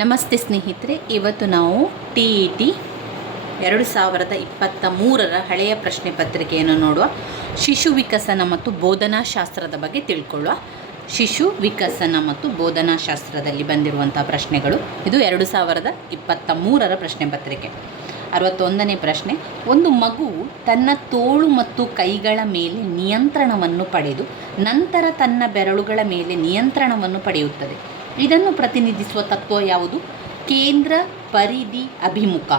ನಮಸ್ತೆ ಸ್ನೇಹಿತರೆ, ಇವತ್ತು ನಾವು TET 2023ರ ಹಳೆಯ ಪ್ರಶ್ನೆ ಪತ್ರಿಕೆಯನ್ನು ನೋಡುವ. ಶಿಶು ವಿಕಸನ ಮತ್ತು ಬೋಧನಾಶಾಸ್ತ್ರದ ಬಗ್ಗೆ ತಿಳ್ಕೊಳ್ಳುವ. ಶಿಶು ವಿಕಸನ ಮತ್ತು ಬೋಧನಾಶಾಸ್ತ್ರದಲ್ಲಿ ಬಂದಿರುವಂಥ ಪ್ರಶ್ನೆಗಳು. ಇದು 2023ರ ಪ್ರಶ್ನೆ ಪತ್ರಿಕೆ. 61ನೇ ಪ್ರಶ್ನೆ. ಒಂದು ಮಗುವು ತನ್ನ ತೋಳು ಮತ್ತು ಕೈಗಳ ಮೇಲೆ ನಿಯಂತ್ರಣವನ್ನು ಪಡೆದು ನಂತರ ತನ್ನ ಬೆರಳುಗಳ ಮೇಲೆ ನಿಯಂತ್ರಣವನ್ನು ಪಡೆಯುತ್ತದೆ. ಇದನ್ನು ಪ್ರತಿನಿಧಿಸುವ ತತ್ವ ಯಾವುದು? ಕೇಂದ್ರ ಪರಿಧಿ ಅಭಿಮುಖ.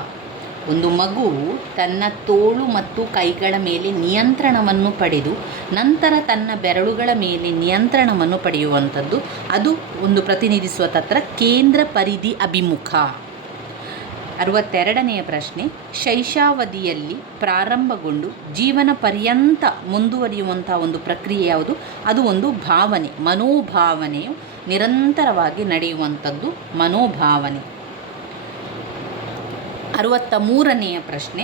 ಒಂದು ಮಗುವು ತನ್ನ ತೋಳು ಮತ್ತು ಕೈಗಳ ಮೇಲೆ ನಿಯಂತ್ರಣವನ್ನು ಪಡೆದು ನಂತರ ತನ್ನ ಬೆರಳುಗಳ ಮೇಲೆ ನಿಯಂತ್ರಣವನ್ನು ಪಡೆಯುವಂಥದ್ದು, ಅದು ಒಂದು ಪ್ರತಿನಿಧಿಸುವ ತತ್ವ ಕೇಂದ್ರ ಪರಿಧಿ ಅಭಿಮುಖ. 62ನೆಯ ಪ್ರಶ್ನೆ. ಶೈಶಾವಧಿಯಲ್ಲಿ ಪ್ರಾರಂಭಗೊಂಡು ಜೀವನ ಪರ್ಯಂತ ಮುಂದುವರಿಯುವಂಥ ಒಂದು ಪ್ರಕ್ರಿಯೆ ಯಾವುದು? ಅದು ಒಂದು ಭಾವನೆ, ಮನೋಭಾವನೆಯು ನಿರಂತರವಾಗಿ ನಡೆಯುವಂಥದ್ದು ಮನೋಭಾವನೆ. 63ನೆಯ ಪ್ರಶ್ನೆ.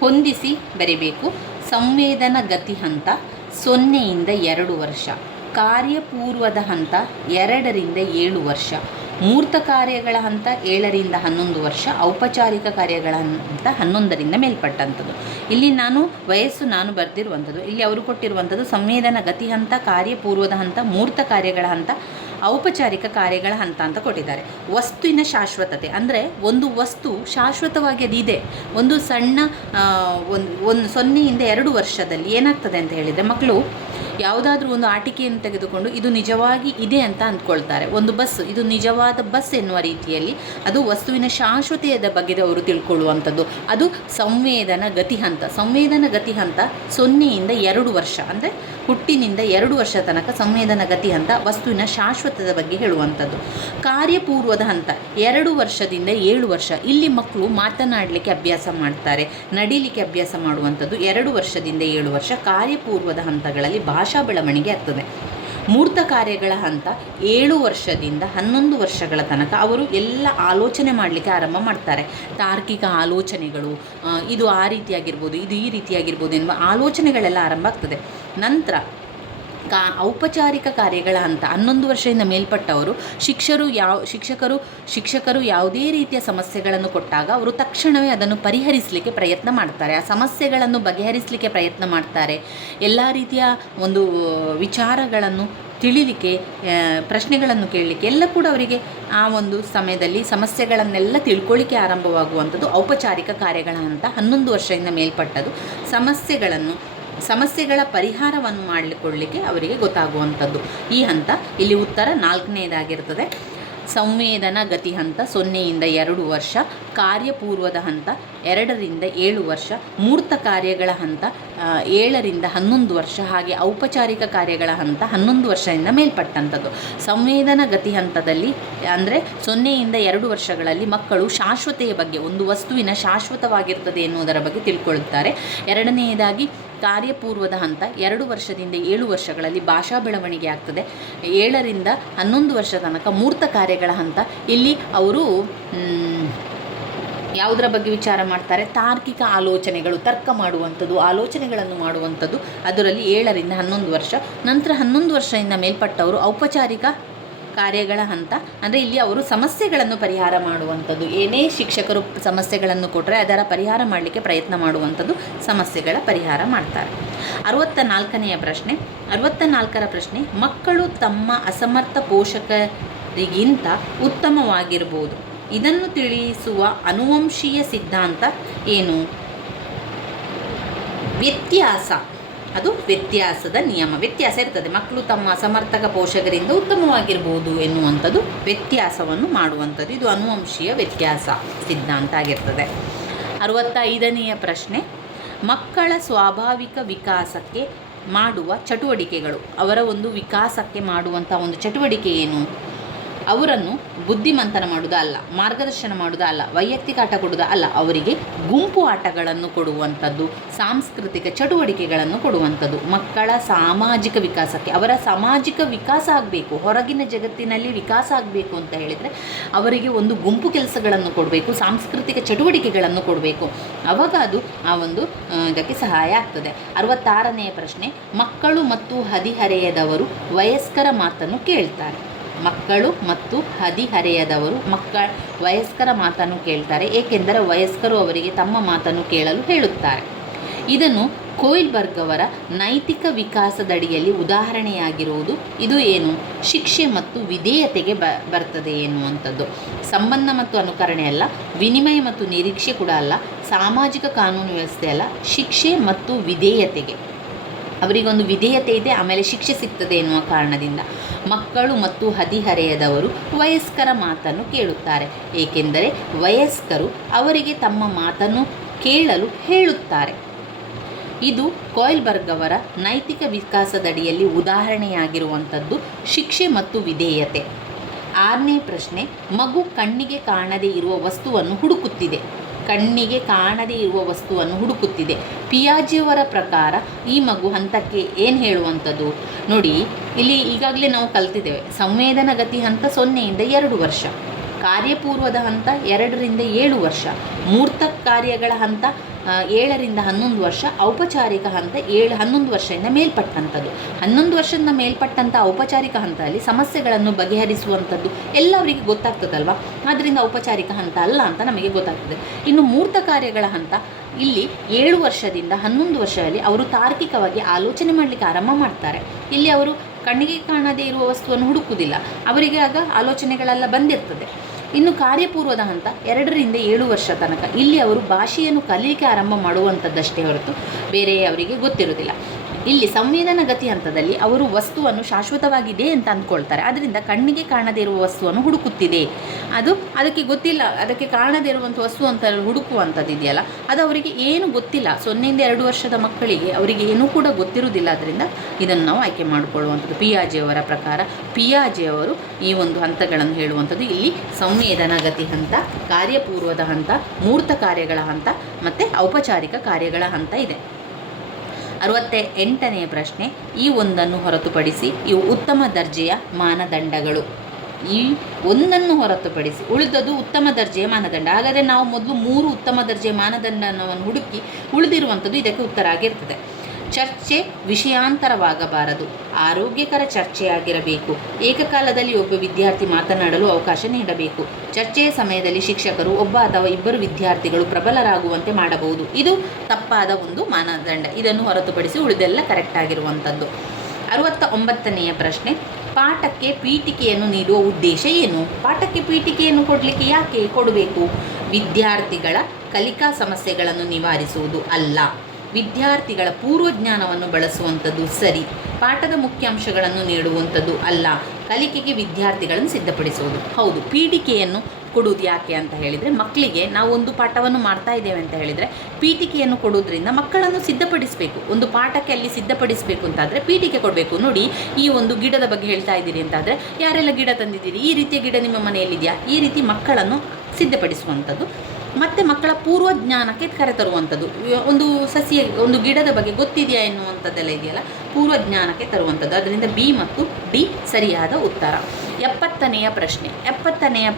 ಹೊಂದಿಸಿ ಬರೀಬೇಕು. ಸಂವೇದನ ಗತಿ ಹಂತ 0ರಿಂದ 2 ವರ್ಷ, ಕಾರ್ಯಪೂರ್ವದ ಹಂತ 2ರಿಂದ 7 ವರ್ಷ, ಮೂರ್ತ ಕಾರ್ಯಗಳ ಹಂತ 7ರಿಂದ 11 ವರ್ಷ, ಔಪಚಾರಿಕ ಕಾರ್ಯಗಳ ಹಂತ 11ರಿಂದ ಮೇಲ್ಪಟ್ಟಂಥದ್ದು. ಇಲ್ಲಿ ವಯಸ್ಸು ಬರೆದಿರುವಂಥದ್ದು. ಇಲ್ಲಿ ಅವರು ಕೊಟ್ಟಿರುವಂಥದ್ದು ಸಂವೇದನ ಗತಿ ಹಂತ, ಕಾರ್ಯಪೂರ್ವದ ಹಂತ, ಮೂರ್ತ ಕಾರ್ಯಗಳ ಹಂತ, ಔಪಚಾರಿಕ ಕಾರ್ಯಗಳ ಹಂತ ಅಂತ ಕೊಟ್ಟಿದ್ದಾರೆ. ವಸ್ತುವಿನ ಶಾಶ್ವತತೆ ಅಂದರೆ ಒಂದು ವಸ್ತು ಶಾಶ್ವತವಾಗಿ ಅದಿದೆ. ಒಂದು ಸಣ್ಣ ಒಂದು 0ರಿಂದ 2 ವರ್ಷದಲ್ಲಿ ಏನಾಗ್ತದೆ ಅಂತ ಹೇಳಿದರೆ, ಮಕ್ಕಳು ಯಾವುದಾದ್ರೂ ಒಂದು ಆಟಿಕೆಯನ್ನು ತೆಗೆದುಕೊಂಡು ಇದು ನಿಜವಾಗಿ ಇದೆ ಅಂತ ಅಂದ್ಕೊಳ್ತಾರೆ. ಒಂದು ಬಸ್, ಇದು ನಿಜವಾದ ಬಸ್ ಎನ್ನುವ ರೀತಿಯಲ್ಲಿ ಅದು ವಸ್ತುವಿನ ಶಾಶ್ವತೆಯದ ಬಗ್ಗೆ ಅವರು ತಿಳ್ಕೊಳ್ಳುವಂಥದ್ದು. ಅದು ಸಂವೇದನ ಗತಿ ಹಂತ. ಸಂವೇದನ ಗತಿ ಹಂತ 0ರಿಂದ 2 ವರ್ಷ ಅಂದರೆ ಹುಟ್ಟಿನಿಂದ 2 ವರ್ಷ ತನಕ ಸಂವೇದನ ಗತಿ ಹಂತ ವಸ್ತುವಿನ ಶಾಶ್ವತದ ಬಗ್ಗೆ ಹೇಳುವಂಥದ್ದು. ಕಾರ್ಯಪೂರ್ವದ ಹಂತ 2 ವರ್ಷದಿಂದ 7 ವರ್ಷ. ಇಲ್ಲಿ ಮಕ್ಕಳು ಮಾತನಾಡಲಿಕ್ಕೆ ಅಭ್ಯಾಸ ಮಾಡ್ತಾರೆ, ನಡೀಲಿಕ್ಕೆ ಅಭ್ಯಾಸ ಮಾಡುವಂಥದ್ದು 2 ವರ್ಷದಿಂದ 7 ವರ್ಷ. ಕಾರ್ಯಪೂರ್ವದ ಹಂತಗಳಲ್ಲಿ ಭಾಷಾ ಬೆಳವಣಿಗೆ ಆಗ್ತದೆ. ಮೂರ್ತ ಕಾರ್ಯಗಳ ಹಂತ 7 ವರ್ಷದಿಂದ 11 ವರ್ಷಗಳ ತನಕ ಅವರು ಎಲ್ಲ ಆಲೋಚನೆ ಮಾಡಲಿಕ್ಕೆ ಆರಂಭ ಮಾಡ್ತಾರೆ. ತಾರ್ಕಿಕ ಆಲೋಚನೆಗಳು, ಇದು ಆ ರೀತಿಯಾಗಿರ್ಬೋದು, ಇದು ಈ ರೀತಿಯಾಗಿರ್ಬೋದು ಎನ್ನುವ ಆಲೋಚನೆಗಳೆಲ್ಲ ಆರಂಭ ಆಗ್ತದೆ. ನಂತರ ಔಪಚಾರಿಕ ಕಾರ್ಯಗಳ ಹಂತ 11 ವರ್ಷದಿಂದ ಮೇಲ್ಪಟ್ಟವರು ಶಿಕ್ಷಕರು ಯಾವುದೇ ರೀತಿಯ ಸಮಸ್ಯೆಗಳನ್ನು ಕೊಟ್ಟಾಗ ಅವರು ತಕ್ಷಣವೇ ಅದನ್ನು ಪರಿಹರಿಸಲಿಕ್ಕೆ ಪ್ರಯತ್ನ ಮಾಡ್ತಾರೆ. ಆ ಸಮಸ್ಯೆಗಳನ್ನು ಬಗೆಹರಿಸಲಿಕ್ಕೆ ಪ್ರಯತ್ನ ಮಾಡ್ತಾರೆ. ಎಲ್ಲ ರೀತಿಯ ಒಂದು ವಿಚಾರಗಳನ್ನು ತಿಳಿಲಿಕ್ಕೆ, ಪ್ರಶ್ನೆಗಳನ್ನು ಕೇಳಲಿಕ್ಕೆ ಎಲ್ಲ ಕೂಡ ಅವರಿಗೆ ಆ ಒಂದು ಸಮಯದಲ್ಲಿ ಸಮಸ್ಯೆಗಳನ್ನೆಲ್ಲ ತಿಳ್ಕೊಳ್ಳಿಕ್ಕೆ ಆರಂಭವಾಗುವಂಥದ್ದು ಔಪಚಾರಿಕ ಕಾರ್ಯಗಳ ಹಂತ. 11 ವರ್ಷದಿಂದ ಮೇಲ್ಪಟ್ಟದು ಸಮಸ್ಯೆಗಳ ಪರಿಹಾರವನ್ನು ಮಾಡಿಕೊಳ್ಳಲಿಕ್ಕೆ ಅವರಿಗೆ ಗೊತ್ತಾಗುವಂಥದ್ದು ಈ ಹಂತ. ಇಲ್ಲಿ ಉತ್ತರ 4ನೇದಾಗಿರ್ತದೆ. ಸಂವೇದನ ಗತಿ ಹಂತ 0ರಿಂದ 2 ವರ್ಷ, ಕಾರ್ಯಪೂರ್ವದ ಹಂತ 2ರಿಂದ 7 ವರ್ಷ, ಮೂರ್ತ ಕಾರ್ಯಗಳ ಹಂತ 7ರಿಂದ 11 ವರ್ಷ, ಹಾಗೆ ಔಪಚಾರಿಕ ಕಾರ್ಯಗಳ ಹಂತ 11 ವರ್ಷದಿಂದ ಮೇಲ್ಪಟ್ಟಂಥದ್ದು. ಸಂವೇದನ ಗತಿ ಹಂತದಲ್ಲಿ ಅಂದರೆ 0ರಿಂದ 2 ವರ್ಷಗಳಲ್ಲಿ ಮಕ್ಕಳು ಶಾಶ್ವತೆಯ ಬಗ್ಗೆ, ಒಂದು ವಸ್ತುವಿನ ಶಾಶ್ವತವಾಗಿರ್ತದೆ ಎನ್ನುವುದರ ಬಗ್ಗೆ ತಿಳ್ಕೊಳ್ಳುತ್ತಾರೆ. 2ನೇದಾಗಿ ಕಾರ್ಯಪೂರ್ವದ ಹಂತ 2 ವರ್ಷದಿಂದ 7 ವರ್ಷಗಳಲ್ಲಿ ಭಾಷಾ ಬೆಳವಣಿಗೆ ಆಗ್ತದೆ. 7ರಿಂದ 11 ವರ್ಷ ತನಕ ಮೂರ್ತ ಕಾರ್ಯಗಳ ಹಂತ. ಇಲ್ಲಿ ಅವರು ಯಾವುದರ ಬಗ್ಗೆ ವಿಚಾರ ಮಾಡ್ತಾರೆ? ತಾರ್ಕಿಕ ಆಲೋಚನೆಗಳು, ತರ್ಕ ಮಾಡುವಂಥದ್ದು, ಆಲೋಚನೆಗಳನ್ನು ಮಾಡುವಂಥದ್ದು. ಅದರಲ್ಲಿ 7ರಿಂದ 11 ವರ್ಷ. ನಂತರ 11 ವರ್ಷದಿಂದ ಮೇಲ್ಪಟ್ಟವರು ಔಪಚಾರಿಕ ಕಾರ್ಯಗಳ ಹಂತ. ಅಂದರೆ ಇಲ್ಲಿ ಅವರು ಸಮಸ್ಯೆಗಳನ್ನು ಪರಿಹಾರ ಮಾಡುವಂಥದ್ದು. ಏನೇ ಶಿಕ್ಷಕರು ಸಮಸ್ಯೆಗಳನ್ನು ಕೊಟ್ಟರೆ ಅದರ ಪರಿಹಾರ ಮಾಡಲಿಕ್ಕೆ ಪ್ರಯತ್ನ ಮಾಡುವಂಥದ್ದು, ಸಮಸ್ಯೆಗಳ ಪರಿಹಾರ ಮಾಡ್ತಾರೆ. 64ನೆಯ ಪ್ರಶ್ನೆ. 64ರ ಪ್ರಶ್ನೆ. ಮಕ್ಕಳು ತಮ್ಮ ಅಸಮರ್ಥ ಪೋಷಕರಿಗಿಂತ ಉತ್ತಮವಾಗಿರ್ಬೋದು. ಇದನ್ನು ತಿಳಿಸುವ ಅನುವಂಶೀಯ ಸಿದ್ಧಾಂತ ಏನು? ವ್ಯತ್ಯಾಸ. ಅದು ವ್ಯತ್ಯಾಸದ ನಿಯಮ. ವ್ಯತ್ಯಾಸ ಇರ್ತದೆ. ಮಕ್ಕಳು ತಮ್ಮ ಅಸಮರ್ಥಕ ಪೋಷಕರಿಂದ ಉತ್ತಮವಾಗಿರ್ಬೋದು ಎನ್ನುವಂಥದ್ದು ವ್ಯತ್ಯಾಸವನ್ನು ಮಾಡುವಂಥದ್ದು. ಇದು ಅನುವಂಶೀಯ ವ್ಯತ್ಯಾಸ ಸಿದ್ಧಾಂತ ಆಗಿರ್ತದೆ. 65ನೆಯ ಪ್ರಶ್ನೆ. ಮಕ್ಕಳ ಸ್ವಾಭಾವಿಕ ವಿಕಾಸಕ್ಕೆ ಮಾಡುವ ಚಟುವಟಿಕೆಗಳು. ಅವರ ಒಂದು ವಿಕಾಸಕ್ಕೆ ಮಾಡುವಂಥ ಒಂದು ಚಟುವಟಿಕೆ ಏನು? ಅವರನ್ನು ಬುದ್ಧಿಮಂತನ ಮಾಡೋದು ಅಲ್ಲ, ಮಾರ್ಗದರ್ಶನ ಮಾಡೋದು ಅಲ್ಲ, ವೈಯಕ್ತಿಕ ಆಟ ಕೊಡೋದು ಅಲ್ಲ, ಅವರಿಗೆ ಗುಂಪು ಆಟಗಳನ್ನು ಕೊಡುವಂಥದ್ದು, ಸಾಂಸ್ಕೃತಿಕ ಚಟುವಟಿಕೆಗಳನ್ನು ಕೊಡುವಂಥದ್ದು. ಮಕ್ಕಳ ಸಾಮಾಜಿಕ ವಿಕಾಸಕ್ಕೆ, ಅವರ ಸಾಮಾಜಿಕ ವಿಕಾಸ ಆಗಬೇಕು, ಹೊರಗಿನ ಜಗತ್ತಿನಲ್ಲಿ ವಿಕಾಸ ಆಗಬೇಕು ಅಂತ ಹೇಳಿದರೆ ಅವರಿಗೆ ಒಂದು ಗುಂಪು ಕೆಲಸಗಳನ್ನು ಕೊಡಬೇಕು, ಸಾಂಸ್ಕೃತಿಕ ಚಟುವಟಿಕೆಗಳನ್ನು ಕೊಡಬೇಕು. ಆವಾಗ ಅದು ಆ ಒಂದು ಇದಕ್ಕೆ ಸಹಾಯ ಆಗ್ತದೆ. 66ನೆಯ ಪ್ರಶ್ನೆ. ಮಕ್ಕಳು ಮತ್ತು ಹದಿಹರೆಯದವರು ವಯಸ್ಕರ ಮಾತನ್ನು ಕೇಳ್ತಾರೆ. ಮಕ್ಕಳು ಮತ್ತು ಹದಿಹರೆಯದವರು ವಯಸ್ಕರ ಮಾತನ್ನು ಕೇಳ್ತಾರೆ, ಏಕೆಂದರೆ ವಯಸ್ಕರು ಅವರಿಗೆ ತಮ್ಮ ಮಾತನ್ನು ಕೇಳಲು ಹೇಳುತ್ತಾರೆ. ಇದನ್ನು ಕೊಯ್ಲ್ಬರ್ಗ್ ಅವರ ನೈತಿಕ ವಿಕಾಸದಡಿಯಲ್ಲಿ ಉದಾಹರಣೆಯಾಗಿರುವುದು. ಇದು ಏನು? ಶಿಕ್ಷೆ ಮತ್ತು ವಿಧೇಯತೆಗೆ ಬರ್ತದೆ ಎನ್ನುವಂಥದ್ದು. ಸಂಬಂಧ ಮತ್ತು ಅನುಕರಣೆ ಅಲ್ಲ, ವಿನಿಮಯ ಮತ್ತು ನಿರೀಕ್ಷೆ ಕೂಡ ಅಲ್ಲ, ಸಾಮಾಜಿಕ ಕಾನೂನು ವ್ಯವಸ್ಥೆ ಅಲ್ಲ, ಶಿಕ್ಷೆ ಮತ್ತು ವಿಧೇಯತೆಗೆ. ಅವರಿಗೊಂದು ವಿಧೇಯತೆ ಇದೆ, ಆಮೇಲೆ ಶಿಕ್ಷೆ ಸಿಗ್ತದೆ ಎನ್ನುವ ಕಾರಣದಿಂದ ಮಕ್ಕಳು ಮತ್ತು ಹದಿಹರೆಯದವರು ವಯಸ್ಕರ ಮಾತನ್ನು ಕೇಳುತ್ತಾರೆ, ಏಕೆಂದರೆ ವಯಸ್ಕರು ಅವರಿಗೆ ತಮ್ಮ ಮಾತನ್ನು ಕೇಳಲು ಹೇಳುತ್ತಾರೆ. ಇದು ಕೊಯ್ಲ್ಬರ್ಗ್ ಅವರ ನೈತಿಕ ವಿಕಾಸದಡಿಯಲ್ಲಿ ಉದಾಹರಣೆಯಾಗಿರುವಂಥದ್ದು ಶಿಕ್ಷೆ ಮತ್ತು ವಿಧೇಯತೆ. 6ನೇ ಪ್ರಶ್ನೆ, ಮಗು ಕಣ್ಣಿಗೆ ಕಾಣದೇ ಇರುವ ವಸ್ತುವನ್ನು ಹುಡುಕುತ್ತಿದೆ. ಕಣ್ಣಿಗೆ ಕಾಣದೇ ಇರುವ ವಸ್ತುವನ್ನು ಹುಡುಕುತ್ತಿದೆ. ಪಿಯಾಜೆಯವರ ಪ್ರಕಾರ ಈ ಮಗು ಹಂತಕ್ಕೆ ಏನು ಹೇಳುವಂಥದ್ದು? ನೋಡಿ, ಇಲ್ಲಿ ಈಗಾಗಲೇ ನಾವು ಕಲ್ತಿದ್ದೇವೆ. ಸಂವೇದನ ಗತಿ ಹಂತ 0ಯಿಂದ 2 ವರ್ಷ, ಕಾರ್ಯಪೂರ್ವದ ಹಂತ 2ರಿಂದ 7 ವರ್ಷ, ಮೂರ್ತ ಕಾರ್ಯಗಳ ಹಂತ 7ರಿಂದ 11 ವರ್ಷ, ಔಪಚಾರಿಕ ಹಂತ 11 ವರ್ಷದಿಂದ ಮೇಲ್ಪಟ್ಟಂಥದ್ದು. 11 ವರ್ಷದಿಂದ ಮೇಲ್ಪಟ್ಟಂಥ ಔಪಚಾರಿಕ ಹಂತದಲ್ಲಿ ಸಮಸ್ಯೆಗಳನ್ನು ಬಗೆಹರಿಸುವಂಥದ್ದು ಎಲ್ಲ ಅವರಿಗೆ ಗೊತ್ತಾಗ್ತದಲ್ವ, ಆದ್ದರಿಂದ ಔಪಚಾರಿಕ ಹಂತ ಅಲ್ಲ ಅಂತ ನಮಗೆ ಗೊತ್ತಾಗ್ತದೆ. ಇನ್ನು ಮೂರ್ತ ಕಾರ್ಯಗಳ ಹಂತ ಇಲ್ಲಿ 7 ವರ್ಷದಿಂದ 11 ವರ್ಷದಲ್ಲಿ ಅವರು ತಾರ್ಕಿಕವಾಗಿ ಆಲೋಚನೆ ಮಾಡಲಿಕ್ಕೆ ಆರಂಭ ಮಾಡ್ತಾರೆ. ಇಲ್ಲಿ ಅವರು ಕಣ್ಣಿಗೆ ಕಾಣದೇ ಇರುವ ವಸ್ತುವನ್ನು ಹುಡುಕುವುದಿಲ್ಲ, ಅವರಿಗೆ ಆಗ ಆಲೋಚನೆಗಳೆಲ್ಲ ಬಂದಿರ್ತದೆ. ಇನ್ನು ಕಾರ್ಯಪೂರ್ವದ ಹಂತ 2ರಿಂದ 7 ವರ್ಷ ತನಕ ಇಲ್ಲಿ ಅವರು ಭಾಷೆಯನ್ನು ಕಲಿಯಲಿಕ್ಕೆ ಆರಂಭ ಮಾಡುವಂಥದ್ದಷ್ಟೇ ಹೊರತು ಬೇರೆ ಅವರಿಗೆ ಗೊತ್ತಿರುವುದಿಲ್ಲ. ಇಲ್ಲಿ ಸಂವೇದನ ಗತಿ ಹಂತದಲ್ಲಿ ಅವರು ವಸ್ತುವನ್ನು ಶಾಶ್ವತವಾಗಿದೆ ಅಂತ ಅಂದ್ಕೊಳ್ತಾರೆ, ಆದ್ದರಿಂದ ಕಣ್ಣಿಗೆ ಕಾಣದೇ ಇರುವ ವಸ್ತುವನ್ನು ಹುಡುಕುತ್ತಿದೆ. ಅದಕ್ಕೆ ಗೊತ್ತಿಲ್ಲ, ಅದಕ್ಕೆ ಕಾಣದೇ ಇರುವಂಥ ವಸ್ತು ಅಂತ ಹುಡುಕುವಂಥದ್ದು ಇದೆಯಲ್ಲ, ಅದು ಅವರಿಗೆ ಏನು ಗೊತ್ತಿಲ್ಲ. 0ರಿಂದ 2 ವರ್ಷದ ಮಕ್ಕಳಿಗೆ ಅವರಿಗೆ ಏನೂ ಕೂಡ ಗೊತ್ತಿರುವುದಿಲ್ಲ. ಅದರಿಂದ ಇದನ್ನು ನಾವು ಆಯ್ಕೆ ಮಾಡಿಕೊಳ್ಳುವಂಥದ್ದು. ಪಿಯಾಜೆಯವರ ಪ್ರಕಾರ ಪಿಯಾಜೆಯವರು ಈ ಒಂದು ಹಂತಗಳನ್ನು ಹೇಳುವಂಥದ್ದು. ಇಲ್ಲಿ ಸಂವೇದನ ಗತಿ ಹಂತ, ಕಾರ್ಯಪೂರ್ವದ ಹಂತ, ಮೂರ್ತ ಕಾರ್ಯಗಳ ಹಂತ ಮತ್ತು ಔಪಚಾರಿಕ ಕಾರ್ಯಗಳ ಹಂತ ಇದೆ. 68ನೇ ಪ್ರಶ್ನೆ, ಈ ಒಂದನ್ನು ಹೊರತುಪಡಿಸಿ ಇವು ಉತ್ತಮ ದರ್ಜೆಯ ಮಾನದಂಡಗಳು. ಈ ಒಂದನ್ನು ಹೊರತುಪಡಿಸಿ ಉಳಿದದು ಉತ್ತಮ ದರ್ಜೆಯ ಮಾನದಂಡ. ಹಾಗಾದರೆ ನಾವು ಮೊದಲು 3 ಉತ್ತಮ ದರ್ಜೆಯ ಮಾನದಂಡವನ್ನು ಹುಡುಕಿ ಉಳಿದಿರುವಂಥದ್ದು ಇದಕ್ಕೆ ಉತ್ತರ ಆಗಿರ್ತದೆ. ಚರ್ಚೆ ವಿಷಯಾಂತರವಾಗಬಾರದು, ಆರೋಗ್ಯಕರ ಚರ್ಚೆಯಾಗಿರಬೇಕು, ಏಕಕಾಲದಲ್ಲಿ ಒಬ್ಬ ವಿದ್ಯಾರ್ಥಿ ಮಾತನಾಡಲು ಅವಕಾಶ ನೀಡಬೇಕು, ಚರ್ಚೆಯ ಸಮಯದಲ್ಲಿ ಶಿಕ್ಷಕರು ಒಬ್ಬ ಅಥವಾ ಇಬ್ಬರು ವಿದ್ಯಾರ್ಥಿಗಳು ಪ್ರಬಲರಾಗುವಂತೆ ಮಾಡಬಹುದು. ಇದು ತಪ್ಪಾದ ಒಂದು ಮಾನದಂಡ. ಇದನ್ನು ಹೊರತುಪಡಿಸಿ ಉಳಿದೆಲ್ಲ ಕರೆಕ್ಟ್ ಆಗಿರುವಂಥದ್ದು. 69ನೆಯ ಪ್ರಶ್ನೆ, ಪಾಠಕ್ಕೆ ಪೀಠಿಕೆಯನ್ನು ನೀಡುವ ಉದ್ದೇಶ ಏನು? ಪಾಠಕ್ಕೆ ಪೀಠಿಕೆಯನ್ನು ಕೊಡಲಿಕ್ಕೆ ಯಾಕೆ ಕೊಡಬೇಕು? ವಿದ್ಯಾರ್ಥಿಗಳ ಕಲಿಕಾ ಸಮಸ್ಯೆಗಳನ್ನು ನಿವಾರಿಸುವುದು ಅಲ್ಲ, ವಿದ್ಯಾರ್ಥಿಗಳ ಪೂರ್ವಜ್ಞಾನವನ್ನು ಬಳಸುವಂಥದ್ದು ಸರಿ. ಪಾಠದ ಮುಖ್ಯಾಂಶಗಳನ್ನು ನೀಡುವಂಥದ್ದು ಅಲ್ಲ, ಕಲಿಕೆಗೆ ವಿದ್ಯಾರ್ಥಿಗಳನ್ನು ಸಿದ್ಧಪಡಿಸುವುದು. ಹೌದು, ಪೀಠಿಕೆಯನ್ನು ಕೊಡುವುದು ಯಾಕೆ ಅಂತ ಹೇಳಿದರೆ, ಮಕ್ಕಳಿಗೆ ನಾವು ಒಂದು ಪಾಠವನ್ನು ಮಾಡ್ತಾ ಇದ್ದೇವೆ ಅಂತ ಹೇಳಿದರೆ ಪೀಠಿಕೆಯನ್ನು ಕೊಡೋದ್ರಿಂದ ಮಕ್ಕಳನ್ನು ಸಿದ್ಧಪಡಿಸಬೇಕು. ಒಂದು ಪಾಠಕ್ಕೆ ಅಲ್ಲಿ ಸಿದ್ಧಪಡಿಸಬೇಕು ಅಂತಾದರೆ ಪೀಠಿಕೆ ಕೊಡಬೇಕು. ನೋಡಿ, ಈ ಒಂದು ಗಿಡದ ಬಗ್ಗೆ ಹೇಳ್ತಾ ಇದ್ದೀರಿ ಅಂತಾದರೆ ಯಾರೆಲ್ಲ ಗಿಡ ತಂದಿದ್ದೀರಿ, ಈ ರೀತಿಯ ಗಿಡ ನಿಮ್ಮ ಮನೆಯಲ್ಲಿದೆಯಾ, ಈ ರೀತಿ ಮಕ್ಕಳನ್ನು ಸಿದ್ಧಪಡಿಸುವಂಥದ್ದು. ಮತ್ತು ಮಕ್ಕಳ ಪೂರ್ವಜ್ಞಾನಕ್ಕೆ ಕರೆತರುವಂಥದ್ದು. ಒಂದು ಗಿಡದ ಬಗ್ಗೆ ಗೊತ್ತಿದೆಯಾ ಎನ್ನುವಂಥದ್ದೆಲ್ಲ ಇದೆಯಲ್ಲ, ಪೂರ್ವಜ್ಞಾನಕ್ಕೆ ತರುವಂಥದ್ದು. ಅದರಿಂದ ಬಿ ಮತ್ತು ಡಿ ಸರಿಯಾದ ಉತ್ತರ. 70ನೆಯ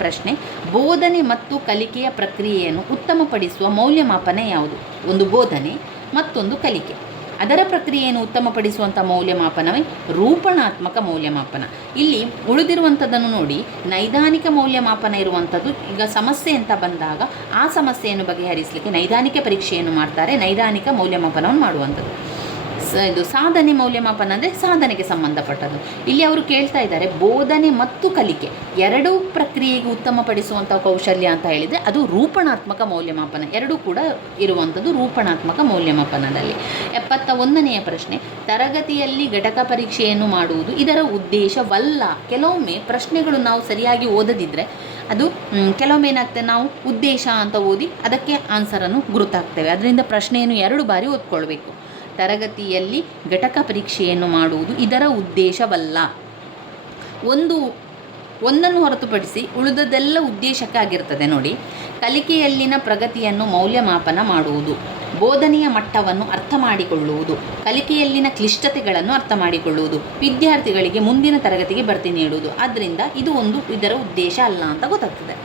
ಪ್ರಶ್ನೆ, ಬೋಧನೆ ಮತ್ತು ಕಲಿಕೆಯ ಪ್ರಕ್ರಿಯೆಯನ್ನು ಉತ್ತಮಪಡಿಸುವ ಮೌಲ್ಯಮಾಪನ ಯಾವುದು? ಒಂದು ಬೋಧನೆ, ಮತ್ತೊಂದು ಕಲಿಕೆ. ಅದರ ಪ್ರಕ್ರಿಯೆಯನ್ನು ಉತ್ತಮಪಡಿಸುವಂಥ ಮೌಲ್ಯಮಾಪನವೇ ರೂಪಣಾತ್ಮಕ ಮೌಲ್ಯಮಾಪನ. ಇಲ್ಲಿ ಉಳಿದಿರುವಂಥದ್ದನ್ನು ನೋಡಿ, ನೈದಾನಿಕ ಮೌಲ್ಯಮಾಪನ ಇರುವಂಥದ್ದು. ಈಗ ಸಮಸ್ಯೆ ಅಂತ ಬಂದಾಗ ಆ ಸಮಸ್ಯೆಯನ್ನು ಬಗೆಹರಿಸಲಿಕ್ಕೆ ನೈದಾನಿಕ ಪರೀಕ್ಷೆಯನ್ನು ಮಾಡ್ತಾರೆ, ನೈದಾನಿಕ ಮೌಲ್ಯಮಾಪನವನ್ನು ಮಾಡುವಂಥದ್ದು. ಇದು ಸಾಧನೆ ಮೌಲ್ಯಮಾಪನ ಅಂದರೆ ಸಾಧನೆಗೆ ಸಂಬಂಧಪಟ್ಟದ್ದು. ಇಲ್ಲಿ ಅವರು ಕೇಳ್ತಾ ಇದ್ದಾರೆ ಬೋಧನೆ ಮತ್ತು ಕಲಿಕೆ ಎರಡೂ ಪ್ರಕ್ರಿಯೆಗೆ ಉತ್ತಮಪಡಿಸುವಂಥ ಕೌಶಲ್ಯ ಅಂತ ಹೇಳಿದರೆ ಅದು ರೂಪಣಾತ್ಮಕ ಮೌಲ್ಯಮಾಪನ. ಎರಡೂ ಕೂಡ ಇರುವಂಥದ್ದು ರೂಪಣಾತ್ಮಕ ಮೌಲ್ಯಮಾಪನದಲ್ಲಿ. 71ನೆಯ ಪ್ರಶ್ನೆ, ತರಗತಿಯಲ್ಲಿ ಘಟಕ ಪರೀಕ್ಷೆಯನ್ನು ಮಾಡುವುದು ಇದರ ಉದ್ದೇಶವಲ್ಲ. ಕೆಲವೊಮ್ಮೆ ಪ್ರಶ್ನೆಗಳು ನಾವು ಸರಿಯಾಗಿ ಓದದಿದ್ದರೆ ಅದು ಕೆಲವೊಮ್ಮೆ ಏನಾಗ್ತದೆ, ನಾವು ಉದ್ದೇಶ ಅಂತ ಓದಿ ಅದಕ್ಕೆ ಆನ್ಸರನ್ನು ಗುರುತಾಗ್ತೇವೆ. ಅದರಿಂದ ಪ್ರಶ್ನೆಯನ್ನು 2 ಬಾರಿ ಓದ್ಕೊಳ್ಬೇಕು. ತರಗತಿಯಲ್ಲಿ ಘಟಕ ಪರೀಕ್ಷೆಯನ್ನು ಮಾಡುವುದು ಇದರ ಉದ್ದೇಶವಲ್ಲ. ಒಂದನ್ನು ಹೊರತುಪಡಿಸಿ ಉಳಿದದೆಲ್ಲ ಉದ್ದೇಶಕ್ಕಾಗಿರ್ತದೆ. ನೋಡಿ, ಕಲಿಕೆಯಲ್ಲಿನ ಪ್ರಗತಿಯನ್ನು ಮೌಲ್ಯಮಾಪನ ಮಾಡುವುದು, ಬೋಧನೆಯ ಮಟ್ಟವನ್ನು ಅರ್ಥ ಮಾಡಿಕೊಳ್ಳುವುದು, ಕಲಿಕೆಯಲ್ಲಿನ ಕ್ಲಿಷ್ಟತೆಗಳನ್ನು ಅರ್ಥ ಮಾಡಿಕೊಳ್ಳುವುದು, ವಿದ್ಯಾರ್ಥಿಗಳಿಗೆ ಮುಂದಿನ ತರಗತಿಗೆ ಬಡ್ತಿ ನೀಡುವುದು. ಆದ್ದರಿಂದ ಇದರ ಉದ್ದೇಶ ಅಲ್ಲ ಅಂತ ಗೊತ್ತಾಗ್ತದೆ.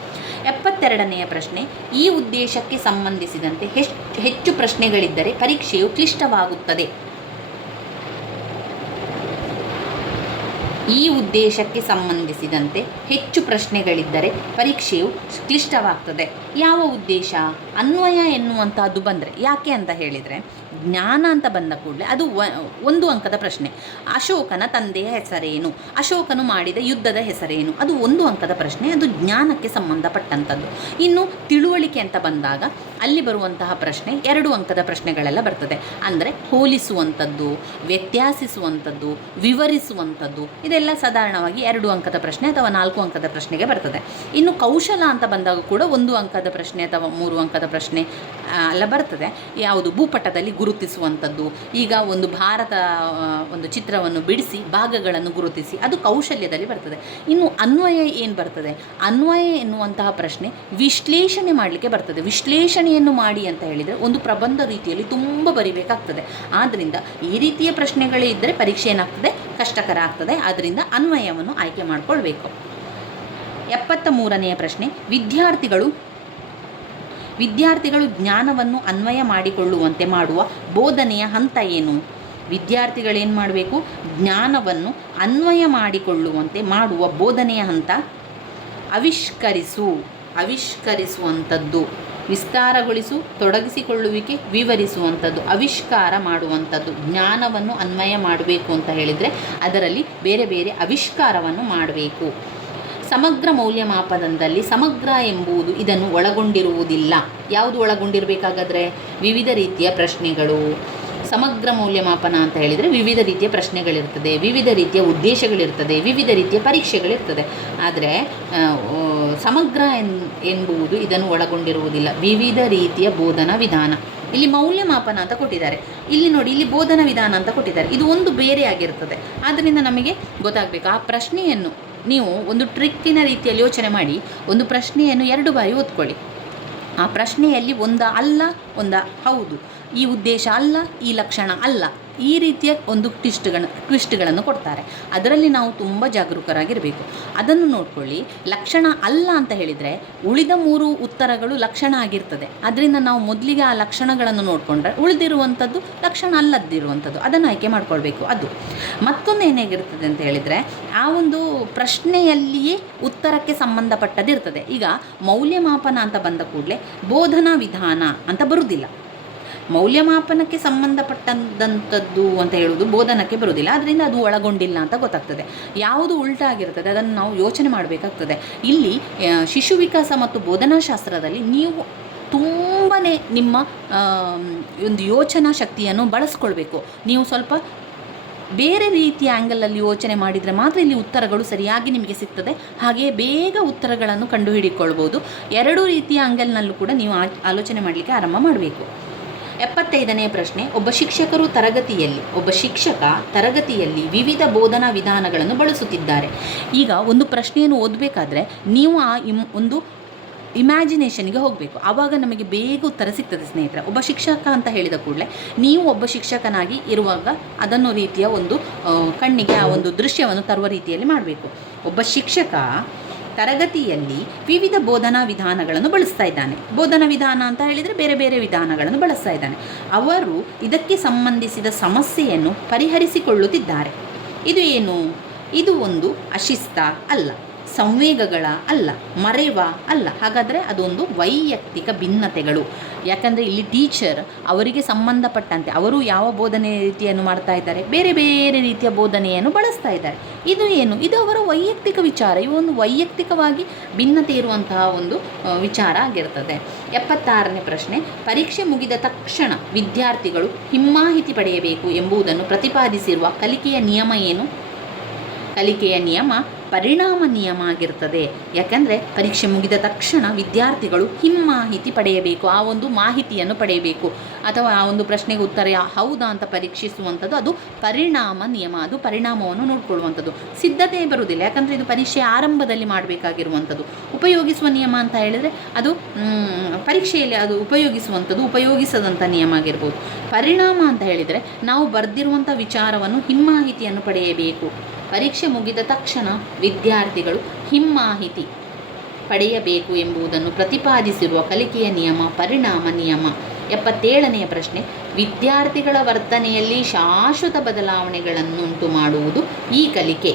72ನೆಯ ಪ್ರಶ್ನೆ, ಈ ಉದ್ದೇಶಕ್ಕೆ ಸಂಬಂಧಿಸಿದಂತೆ ಹೆಚ್ಚು ಪ್ರಶ್ನೆಗಳಿದ್ದರೆ ಪರೀಕ್ಷೆಯು ಕ್ಲಿಷ್ಟವಾಗುತ್ತದೆ. ಈ ಉದ್ದೇಶಕ್ಕೆ ಸಂಬಂಧಿಸಿದಂತೆ ಹೆಚ್ಚು ಪ್ರಶ್ನೆಗಳಿದ್ದರೆ ಪರೀಕ್ಷೆಯು ಕ್ಲಿಷ್ಟವಾಗ್ತದೆ. ಯಾವ ಉದ್ದೇಶ? ಅನ್ವಯ ಎನ್ನುವಂಥದ್ದು ಬಂದರೆ, ಯಾಕೆ ಅಂತ ಹೇಳಿದರೆ, ಜ್ಞಾನ ಅಂತ ಬಂದ ಕೂಡಲೇ ಅದು ಒಂದು ಅಂಕದ ಪ್ರಶ್ನೆ. ಅಶೋಕನ ತಂದೆಯ ಹೆಸರೇನು? ಅಶೋಕನು ಮಾಡಿದ ಯುದ್ಧದ ಹೆಸರೇನು? ಅದು ಒಂದು ಅಂಕದ ಪ್ರಶ್ನೆ, ಅದು ಜ್ಞಾನಕ್ಕೆ ಸಂಬಂಧಪಟ್ಟಂಥದ್ದು. ಇನ್ನು ತಿಳುವಳಿಕೆ ಅಂತ ಬಂದಾಗ ಅಲ್ಲಿ ಬರುವಂತಹ ಪ್ರಶ್ನೆ 2 ಅಂಕದ ಪ್ರಶ್ನೆಗಳೆಲ್ಲ ಬರ್ತದೆ. ಅಂದರೆ ಹೋಲಿಸುವಂಥದ್ದು, ವ್ಯತ್ಯಾಸಿಸುವಂಥದ್ದು, ವಿವರಿಸುವಂಥದ್ದು, ಇದೆಲ್ಲ ಸಾಧಾರಣವಾಗಿ 2 ಅಂಕದ ಪ್ರಶ್ನೆ ಅಥವಾ 4 ಅಂಕದ ಪ್ರಶ್ನೆಗೆ ಬರ್ತದೆ. ಇನ್ನು ಕೌಶಲ ಅಂತ ಬಂದಾಗ ಕೂಡ 1 ಅಂಕದ ಪ್ರಶ್ನೆ ಅಥವಾ 3 ಅಂಕದ ಪ್ರಶ್ನೆ ಎಲ್ಲ ಬರ್ತದೆ. ಯಾವುದು? ಭೂಪಟದಲ್ಲಿ ಗುರುತಿಸುವಂಥದ್ದು. ಈಗ ಒಂದು ಭಾರತ ಒಂದು ಚಿತ್ರವನ್ನು ಬಿಡಿಸಿ ಭಾಗಗಳನ್ನು ಗುರುತಿಸಿ, ಅದು ಕೌಶಲ್ಯದಲ್ಲಿ ಬರ್ತದೆ. ಇನ್ನು ಅನ್ವಯ ಏನು ಬರ್ತದೆ? ಅನ್ವಯ ಎನ್ನುವಂತಹ ಪ್ರಶ್ನೆ ವಿಶ್ಲೇಷಣೆ ಮಾಡಲಿಕ್ಕೆ ಬರ್ತದೆ. ವಿಶ್ಲೇಷಣೆಯನ್ನು ಮಾಡಿ ಅಂತ ಹೇಳಿದರೆ ಒಂದು ಪ್ರಬಂಧ ರೀತಿಯಲ್ಲಿ ತುಂಬ ಬರಿಬೇಕಾಗ್ತದೆ. ಆದ್ದರಿಂದ ಈ ರೀತಿಯ ಪ್ರಶ್ನೆಗಳೇ ಇದ್ದರೆ ಪರೀಕ್ಷೆ ಏನಾಗ್ತದೆ? ಕಷ್ಟಕರ ಆಗ್ತದೆ. ಆದ್ದರಿಂದ ಅನ್ವಯವನ್ನು ಆಯ್ಕೆ ಮಾಡಿಕೊಳ್ಬೇಕು. 73ನೆಯ ಪ್ರಶ್ನೆ, ವಿದ್ಯಾರ್ಥಿಗಳು ಜ್ಞಾನವನ್ನು ಅನ್ವಯ ಮಾಡಿಕೊಳ್ಳುವಂತೆ ಮಾಡುವ ಬೋಧನೆಯ ಹಂತ ಏನು? ವಿದ್ಯಾರ್ಥಿಗಳೇನು ಮಾಡಬೇಕು? ಜ್ಞಾನವನ್ನು ಅನ್ವಯ ಮಾಡಿಕೊಳ್ಳುವಂತೆ ಮಾಡುವ ಬೋಧನೆಯ ಹಂತ ಆವಿಷ್ಕರಿಸುವಂಥದ್ದು, ವಿಸ್ತಾರಗೊಳಿಸು, ತೊಡಗಿಸಿಕೊಳ್ಳುವಿಕೆ, ವಿವರಿಸುವಂಥದ್ದು, ಆವಿಷ್ಕಾರ ಮಾಡುವಂಥದ್ದು. ಜ್ಞಾನವನ್ನು ಅನ್ವಯ ಮಾಡಬೇಕು ಅಂತ ಹೇಳಿದರೆ ಅದರಲ್ಲಿ ಬೇರೆ ಬೇರೆ ಆವಿಷ್ಕಾರವನ್ನು ಮಾಡಬೇಕು. ಸಮಗ್ರ ಮೌಲ್ಯಮಾಪನದಲ್ಲಿ ಸಮಗ್ರ ಎಂಬುದು ಇದನ್ನು ಒಳಗೊಂಡಿರುವುದಿಲ್ಲ. ಯಾವುದು ಒಳಗೊಂಡಿರಬೇಕಾಗಾದರೆ? ವಿವಿಧ ರೀತಿಯ ಪ್ರಶ್ನೆಗಳು. ಸಮಗ್ರ ಮೌಲ್ಯಮಾಪನ ಅಂತ ಹೇಳಿದರೆ ವಿವಿಧ ರೀತಿಯ ಪ್ರಶ್ನೆಗಳಿರ್ತದೆ, ವಿವಿಧ ರೀತಿಯ ಉದ್ದೇಶಗಳಿರ್ತದೆ, ವಿವಿಧ ರೀತಿಯ ಪರೀಕ್ಷೆಗಳಿರ್ತದೆ. ಆದರೆ ಸಮಗ್ರ ಎಂಬುದು ಇದನ್ನು ಒಳಗೊಂಡಿರುವುದಿಲ್ಲ. ವಿವಿಧ ರೀತಿಯ ಬೋಧನಾ ವಿಧಾನ. ಇಲ್ಲಿ ಮೌಲ್ಯಮಾಪನ ಅಂತ ಕೊಟ್ಟಿದ್ದಾರೆ, ಇಲ್ಲಿ ನೋಡಿ, ಇಲ್ಲಿ ಬೋಧನಾ ವಿಧಾನ ಅಂತ ಕೊಟ್ಟಿದ್ದಾರೆ. ಇದು ಒಂದು ಬೇರೆ ಆಗಿರ್ತದೆ. ಆದ್ದರಿಂದ ನಮಗೆ ಗೊತ್ತಾಗಬೇಕು. ಆ ಪ್ರಶ್ನೆಯನ್ನು ನೀವು ಒಂದು ಟ್ರಿಕ್ಕಿನ ರೀತಿಯಲ್ಲಿ ಯೋಚನೆ ಮಾಡಿ ಒಂದು ಪ್ರಶ್ನೆಯನ್ನು 2 ಬಾರಿ ಓದ್ಕೊಳ್ಳಿ. ಆ ಪ್ರಶ್ನೆಯಲ್ಲಿ ಒಂದ ಅಲ್ಲ, ಒಂದ ಹೌದು, ಈ ಉದ್ದೇಶ ಅಲ್ಲ, ಈ ಲಕ್ಷಣ ಅಲ್ಲ, ಈ ರೀತಿಯ ಒಂದು ಟ್ವಿಸ್ಟ್ಗಳನ್ನು ಕೊಡ್ತಾರೆ. ಅದರಲ್ಲಿ ನಾವು ತುಂಬ ಜಾಗರೂಕರಾಗಿರಬೇಕು. ಅದನ್ನು ನೋಡ್ಕೊಳ್ಳಿ. ಲಕ್ಷಣ ಅಲ್ಲ ಅಂತ ಹೇಳಿದರೆ ಉಳಿದ 3 ಉತ್ತರಗಳು ಲಕ್ಷಣ ಆಗಿರ್ತದೆ. ಅದರಿಂದ ನಾವು ಮೊದಲಿಗೆ ಆ ಲಕ್ಷಣಗಳನ್ನು ನೋಡಿಕೊಂಡ್ರೆ ಉಳಿದಿರುವಂಥದ್ದು ಲಕ್ಷಣ ಅಲ್ಲದಿರುವಂಥದ್ದು, ಅದನ್ನು ಆಯ್ಕೆ ಮಾಡ್ಕೊಳ್ಬೇಕು. ಅದು ಮತ್ತೊಂದು ಏನಾಗಿರ್ತದೆ ಅಂತ ಹೇಳಿದರೆ ಆ ಒಂದು ಪ್ರಶ್ನೆಯಲ್ಲಿಯೇ ಉತ್ತರಕ್ಕೆ ಸಂಬಂಧಪಟ್ಟದಿರ್ತದೆ. ಈಗ ಮೌಲ್ಯಮಾಪನ ಅಂತ ಬಂದ ಕೂಡಲೇ ಬೋಧನಾ ವಿಧಾನ ಅಂತ ಬರುವುದಿಲ್ಲ. ಮೌಲ್ಯಮಾಪನಕ್ಕೆ ಸಂಬಂಧಪಟ್ಟಂಥದ್ದು ಅಂತ ಹೇಳುವುದು ಬೋಧನಕ್ಕೆ ಬರುವುದಿಲ್ಲ. ಅದರಿಂದ ಅದು ಒಳಗೊಂಡಿಲ್ಲ ಅಂತ ಗೊತ್ತಾಗ್ತದೆ. ಯಾವುದು ಉಲ್ಟಾಗಿರ್ತದೆ ಅದನ್ನು ನಾವು ಯೋಚನೆ ಮಾಡಬೇಕಾಗ್ತದೆ. ಇಲ್ಲಿ ಶಿಶು ವಿಕಾಸ ಮತ್ತು ಬೋಧನಾಶಾಸ್ತ್ರದಲ್ಲಿ ನೀವು ತುಂಬಾ ನಿಮ್ಮ ಒಂದು ಯೋಚನಾ ಶಕ್ತಿಯನ್ನು ಬಳಸ್ಕೊಳ್ಬೇಕು. ನೀವು ಸ್ವಲ್ಪ ಬೇರೆ ರೀತಿಯ ಆ್ಯಂಗಲಲ್ಲಿ ಯೋಚನೆ ಮಾಡಿದರೆ ಮಾತ್ರ ಇಲ್ಲಿ ಉತ್ತರಗಳು ಸರಿಯಾಗಿ ನಿಮಗೆ ಸಿಗ್ತದೆ. ಹಾಗೆಯೇ ಬೇಗ ಉತ್ತರಗಳನ್ನು ಕಂಡುಹಿಡಿಕೊಳ್ಬೋದು. 2 ರೀತಿಯ ಆ್ಯಂಗಲ್ನಲ್ಲೂ ಕೂಡ ನೀವು ಆಲೋಚನೆ ಮಾಡಲಿಕ್ಕೆ ಆರಂಭ ಮಾಡಬೇಕು. 75ನೇ ಪ್ರಶ್ನೆ, ಒಬ್ಬ ಶಿಕ್ಷಕ ತರಗತಿಯಲ್ಲಿ ವಿವಿಧ ಬೋಧನಾ ವಿಧಾನಗಳನ್ನು ಬಳಸುತ್ತಿದ್ದಾರೆ. ಈಗ ಒಂದು ಪ್ರಶ್ನೆಯನ್ನು ಓದಬೇಕಾದ್ರೆ ನೀವು ಒಂದು ಇಮ್ಯಾಜಿನೇಷನ್ಗೆ ಹೋಗಬೇಕು. ಆವಾಗ ನಮಗೆ ಬೇಗ ಉತ್ತರ ಸಿಗ್ತದೆ ಸ್ನೇಹಿತರೆ. ಒಬ್ಬ ಶಿಕ್ಷಕ ಅಂತ ಹೇಳಿದ ಕೂಡಲೇ ನೀವು ಒಬ್ಬ ಶಿಕ್ಷಕನಾಗಿ ಇರುವಾಗ ಅದನ್ನು ರೀತಿಯ ಒಂದು ಕಣ್ಣಿಗೆ ಆ ಒಂದು ದೃಶ್ಯವನ್ನು ತರುವ ರೀತಿಯಲ್ಲಿ ಮಾಡಬೇಕು. ಒಬ್ಬ ಶಿಕ್ಷಕ ತರಗತಿಯಲ್ಲಿ ವಿವಿಧ ಬೋಧನಾ ವಿಧಾನಗಳನ್ನು ಬಳಸ್ತಾ ಇದ್ದಾನೆ. ಬೋಧನಾ ವಿಧಾನ ಅಂತ ಹೇಳಿದರೆ ಬೇರೆ ಬೇರೆ ವಿಧಾನಗಳನ್ನು ಬಳಸ್ತಾ ಇದ್ದಾನೆ. ಅವರು ಇದಕ್ಕೆ ಸಂಬಂಧಿಸಿದ ಸಮಸ್ಯೆಯನ್ನು ಪರಿಹರಿಸಿಕೊಳ್ಳುತ್ತಿದ್ದಾರೆ. ಇದು ಏನು? ಇದು ಒಂದು ಅಶಿಸ್ತ ಅಲ್ಲ, ಸಂವೇಗಗಳ ಅಲ್ಲ, ಮರೆವ ಅಲ್ಲ. ಹಾಗಾದರೆ ಅದೊಂದು ವೈಯಕ್ತಿಕ ಭಿನ್ನತೆಗಳು. ಯಾಕಂದರೆ ಇಲ್ಲಿ ಟೀಚರ್ ಅವರಿಗೆ ಸಂಬಂಧಪಟ್ಟಂತೆ ಅವರು ಯಾವ ಬೋಧನೆ ರೀತಿಯನ್ನು ಮಾಡ್ತಾ ಇದ್ದಾರೆ, ಬೇರೆ ಬೇರೆ ರೀತಿಯ ಬೋಧನೆಯನ್ನು ಬಳಸ್ತಾ ಇದ್ದಾರೆ. ಇದು ಏನು? ಇದು ಅವರ ವೈಯಕ್ತಿಕ ವಿಚಾರ. ಇವು ಒಂದು ವೈಯಕ್ತಿಕವಾಗಿ ಭಿನ್ನತೆ ಇರುವಂತಹ ಒಂದು ವಿಚಾರ ಆಗಿರ್ತದೆ. 76ನೇ ಪ್ರಶ್ನೆ, ಪರೀಕ್ಷೆ ಮುಗಿದ ತಕ್ಷಣ ವಿದ್ಯಾರ್ಥಿಗಳು ಹಿಮ್ಮಾಹಿತಿ ಪಡೆಯಬೇಕು ಎಂಬುದನ್ನು ಪ್ರತಿಪಾದಿಸಿರುವ ಕಲಿಕೆಯ ನಿಯಮ ಏನು? ಕಲಿಕೆಯ ನಿಯಮ ಪರಿಣಾಮ ನಿಯಮ ಆಗಿರ್ತದೆ. ಯಾಕಂದರೆ ಪರೀಕ್ಷೆ ಮುಗಿದ ತಕ್ಷಣ ವಿದ್ಯಾರ್ಥಿಗಳು ಹಿಮ್ಮಾಹಿತಿ ಪಡೆಯಬೇಕು, ಆ ಒಂದು ಮಾಹಿತಿಯನ್ನು ಪಡೆಯಬೇಕು. ಅಥವಾ ಆ ಒಂದು ಪ್ರಶ್ನೆಗೆ ಉತ್ತರ ಹೌದಾ ಅಂತ ಪರೀಕ್ಷಿಸುವಂಥದ್ದು ಅದು ಪರಿಣಾಮ ನಿಯಮ. ಅದು ಪರಿಣಾಮವನ್ನು ನೋಡಿಕೊಳ್ಳುವಂಥದ್ದು. ಸಿದ್ಧತೆ ಬರುವುದಿಲ್ಲ, ಯಾಕಂದರೆ ಇದು ಪರೀಕ್ಷೆ ಆರಂಭದಲ್ಲಿ ಮಾಡಬೇಕಾಗಿರುವಂಥದ್ದು. ಉಪಯೋಗಿಸುವ ನಿಯಮ ಅಂತ ಹೇಳಿದರೆ ಅದು ಪರೀಕ್ಷೆಯಲ್ಲಿ ಅದು ಉಪಯೋಗಿಸದಂಥ ನಿಯಮ ಆಗಿರ್ಬೋದು. ಪರಿಣಾಮ ಅಂತ ಹೇಳಿದರೆ ನಾವು ಬರೆದಿರುವಂಥ ವಿಚಾರವನ್ನು ಹಿಮ್ಮಾಹಿತಿಯನ್ನು ಪಡೆಯಬೇಕು. ಪರೀಕ್ಷೆ ಮುಗಿದ ತಕ್ಷಣ ವಿದ್ಯಾರ್ಥಿಗಳು ಹಿಮ್ಮಾಹಿತಿ ಪಡೆಯಬೇಕು ಎಂಬುದನ್ನು ಪ್ರತಿಪಾದಿಸಿರುವ ಕಲಿಕೆಯ ನಿಯಮ ಪರಿಣಾಮ ನಿಯಮ. 77ನೆಯ ಪ್ರಶ್ನೆ, ವಿದ್ಯಾರ್ಥಿಗಳ ವರ್ತನೆಯಲ್ಲಿ ಶಾಶ್ವತ ಬದಲಾವಣೆಗಳನ್ನುಂಟು ಮಾಡುವುದು ಈ ಕಲಿಕೆ.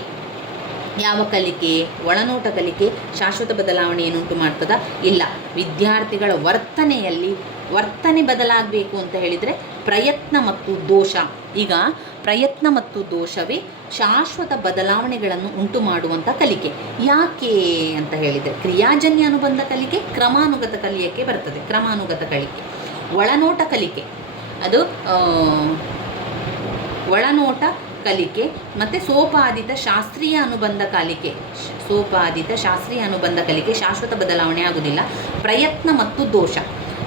ಯಾವ ಕಲಿಕೆ? ಒಳನೋಟ ಕಲಿಕೆ ಶಾಶ್ವತ ಬದಲಾವಣೆಯನ್ನುಂಟು ಮಾಡ್ತದ? ಇಲ್ಲ. ವಿದ್ಯಾರ್ಥಿಗಳ ವರ್ತನೆ ಬದಲಾಗಬೇಕು ಅಂತ ಹೇಳಿದರೆ ಪ್ರಯತ್ನ ಮತ್ತು ದೋಷ. ಈಗ ಪ್ರಯತ್ನ ಮತ್ತು ದೋಷವೇ ಶಾಶ್ವತ ಬದಲಾವಣೆಗಳನ್ನು ಉಂಟು ಮಾಡುವಂಥ ಕಲಿಕೆ. ಯಾಕೆ ಅಂತ ಹೇಳಿದರೆ ಕ್ರಿಯಾಜನ್ಯ ಅನುಬಂಧ ಕಲಿಕೆ ಕ್ರಮಾನುಗತ ಕಲಿಯಕ್ಕೆ ಬರ್ತದೆ. ಕ್ರಮಾನುಗತ ಕಲಿಕೆ. ಒಳನೋಟ ಕಲಿಕೆ ಅದು ಒಳನೋಟ ಕಲಿಕೆ ಮತ್ತು ಸೋಪಾದಿತ ಶಾಸ್ತ್ರೀಯ ಅನುಬಂಧ ಕಲಿಕೆ ಶಾಶ್ವತ ಬದಲಾವಣೆ ಆಗುವುದಿಲ್ಲ. ಪ್ರಯತ್ನ ಮತ್ತು ದೋಷ.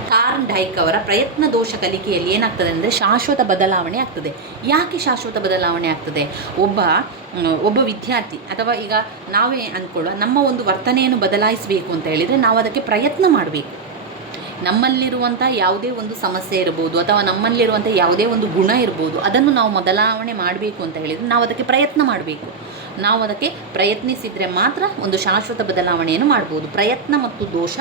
ಕಾರ್ನ್ ಡೈಕ್ ಅವರ ಪ್ರಯತ್ನ ದೋಷ ಕಲಿಕೆಯಲ್ಲಿ ಏನಾಗ್ತದೆ ಅಂದರೆ ಶಾಶ್ವತ ಬದಲಾವಣೆ ಆಗ್ತದೆ. ಯಾಕೆ ಶಾಶ್ವತ ಬದಲಾವಣೆ ಆಗ್ತದೆ? ಒಬ್ಬ ವಿದ್ಯಾರ್ಥಿ ಅಥವಾ ಈಗ ನಾವೇ ಅಂದ್ಕೊಳ್ಳುವ, ನಮ್ಮ ಒಂದು ವರ್ತನೆಯನ್ನು ಬದಲಾಯಿಸಬೇಕು ಅಂತ ಹೇಳಿದರೆ ನಾವು ಅದಕ್ಕೆ ಪ್ರಯತ್ನ ಮಾಡಬೇಕು. ನಮ್ಮಲ್ಲಿರುವಂಥ ಯಾವುದೇ ಒಂದು ಸಮಸ್ಯೆ ಇರ್ಬೋದು ಅಥವಾ ನಮ್ಮಲ್ಲಿರುವಂಥ ಯಾವುದೇ ಒಂದು ಗುಣ ಇರ್ಬೋದು, ಅದನ್ನು ನಾವು ಬದಲಾವಣೆ ಮಾಡಬೇಕು ಅಂತ ಹೇಳಿದರೆ ನಾವು ಅದಕ್ಕೆ ಪ್ರಯತ್ನ ಮಾಡಬೇಕು. ನಾವು ಅದಕ್ಕೆ ಪ್ರಯತ್ನಿಸಿದರೆ ಮಾತ್ರ ಒಂದು ಶಾಶ್ವತ ಬದಲಾವಣೆಯನ್ನು ಮಾಡ್ಬೋದು. ಪ್ರಯತ್ನ ಮತ್ತು ದೋಷ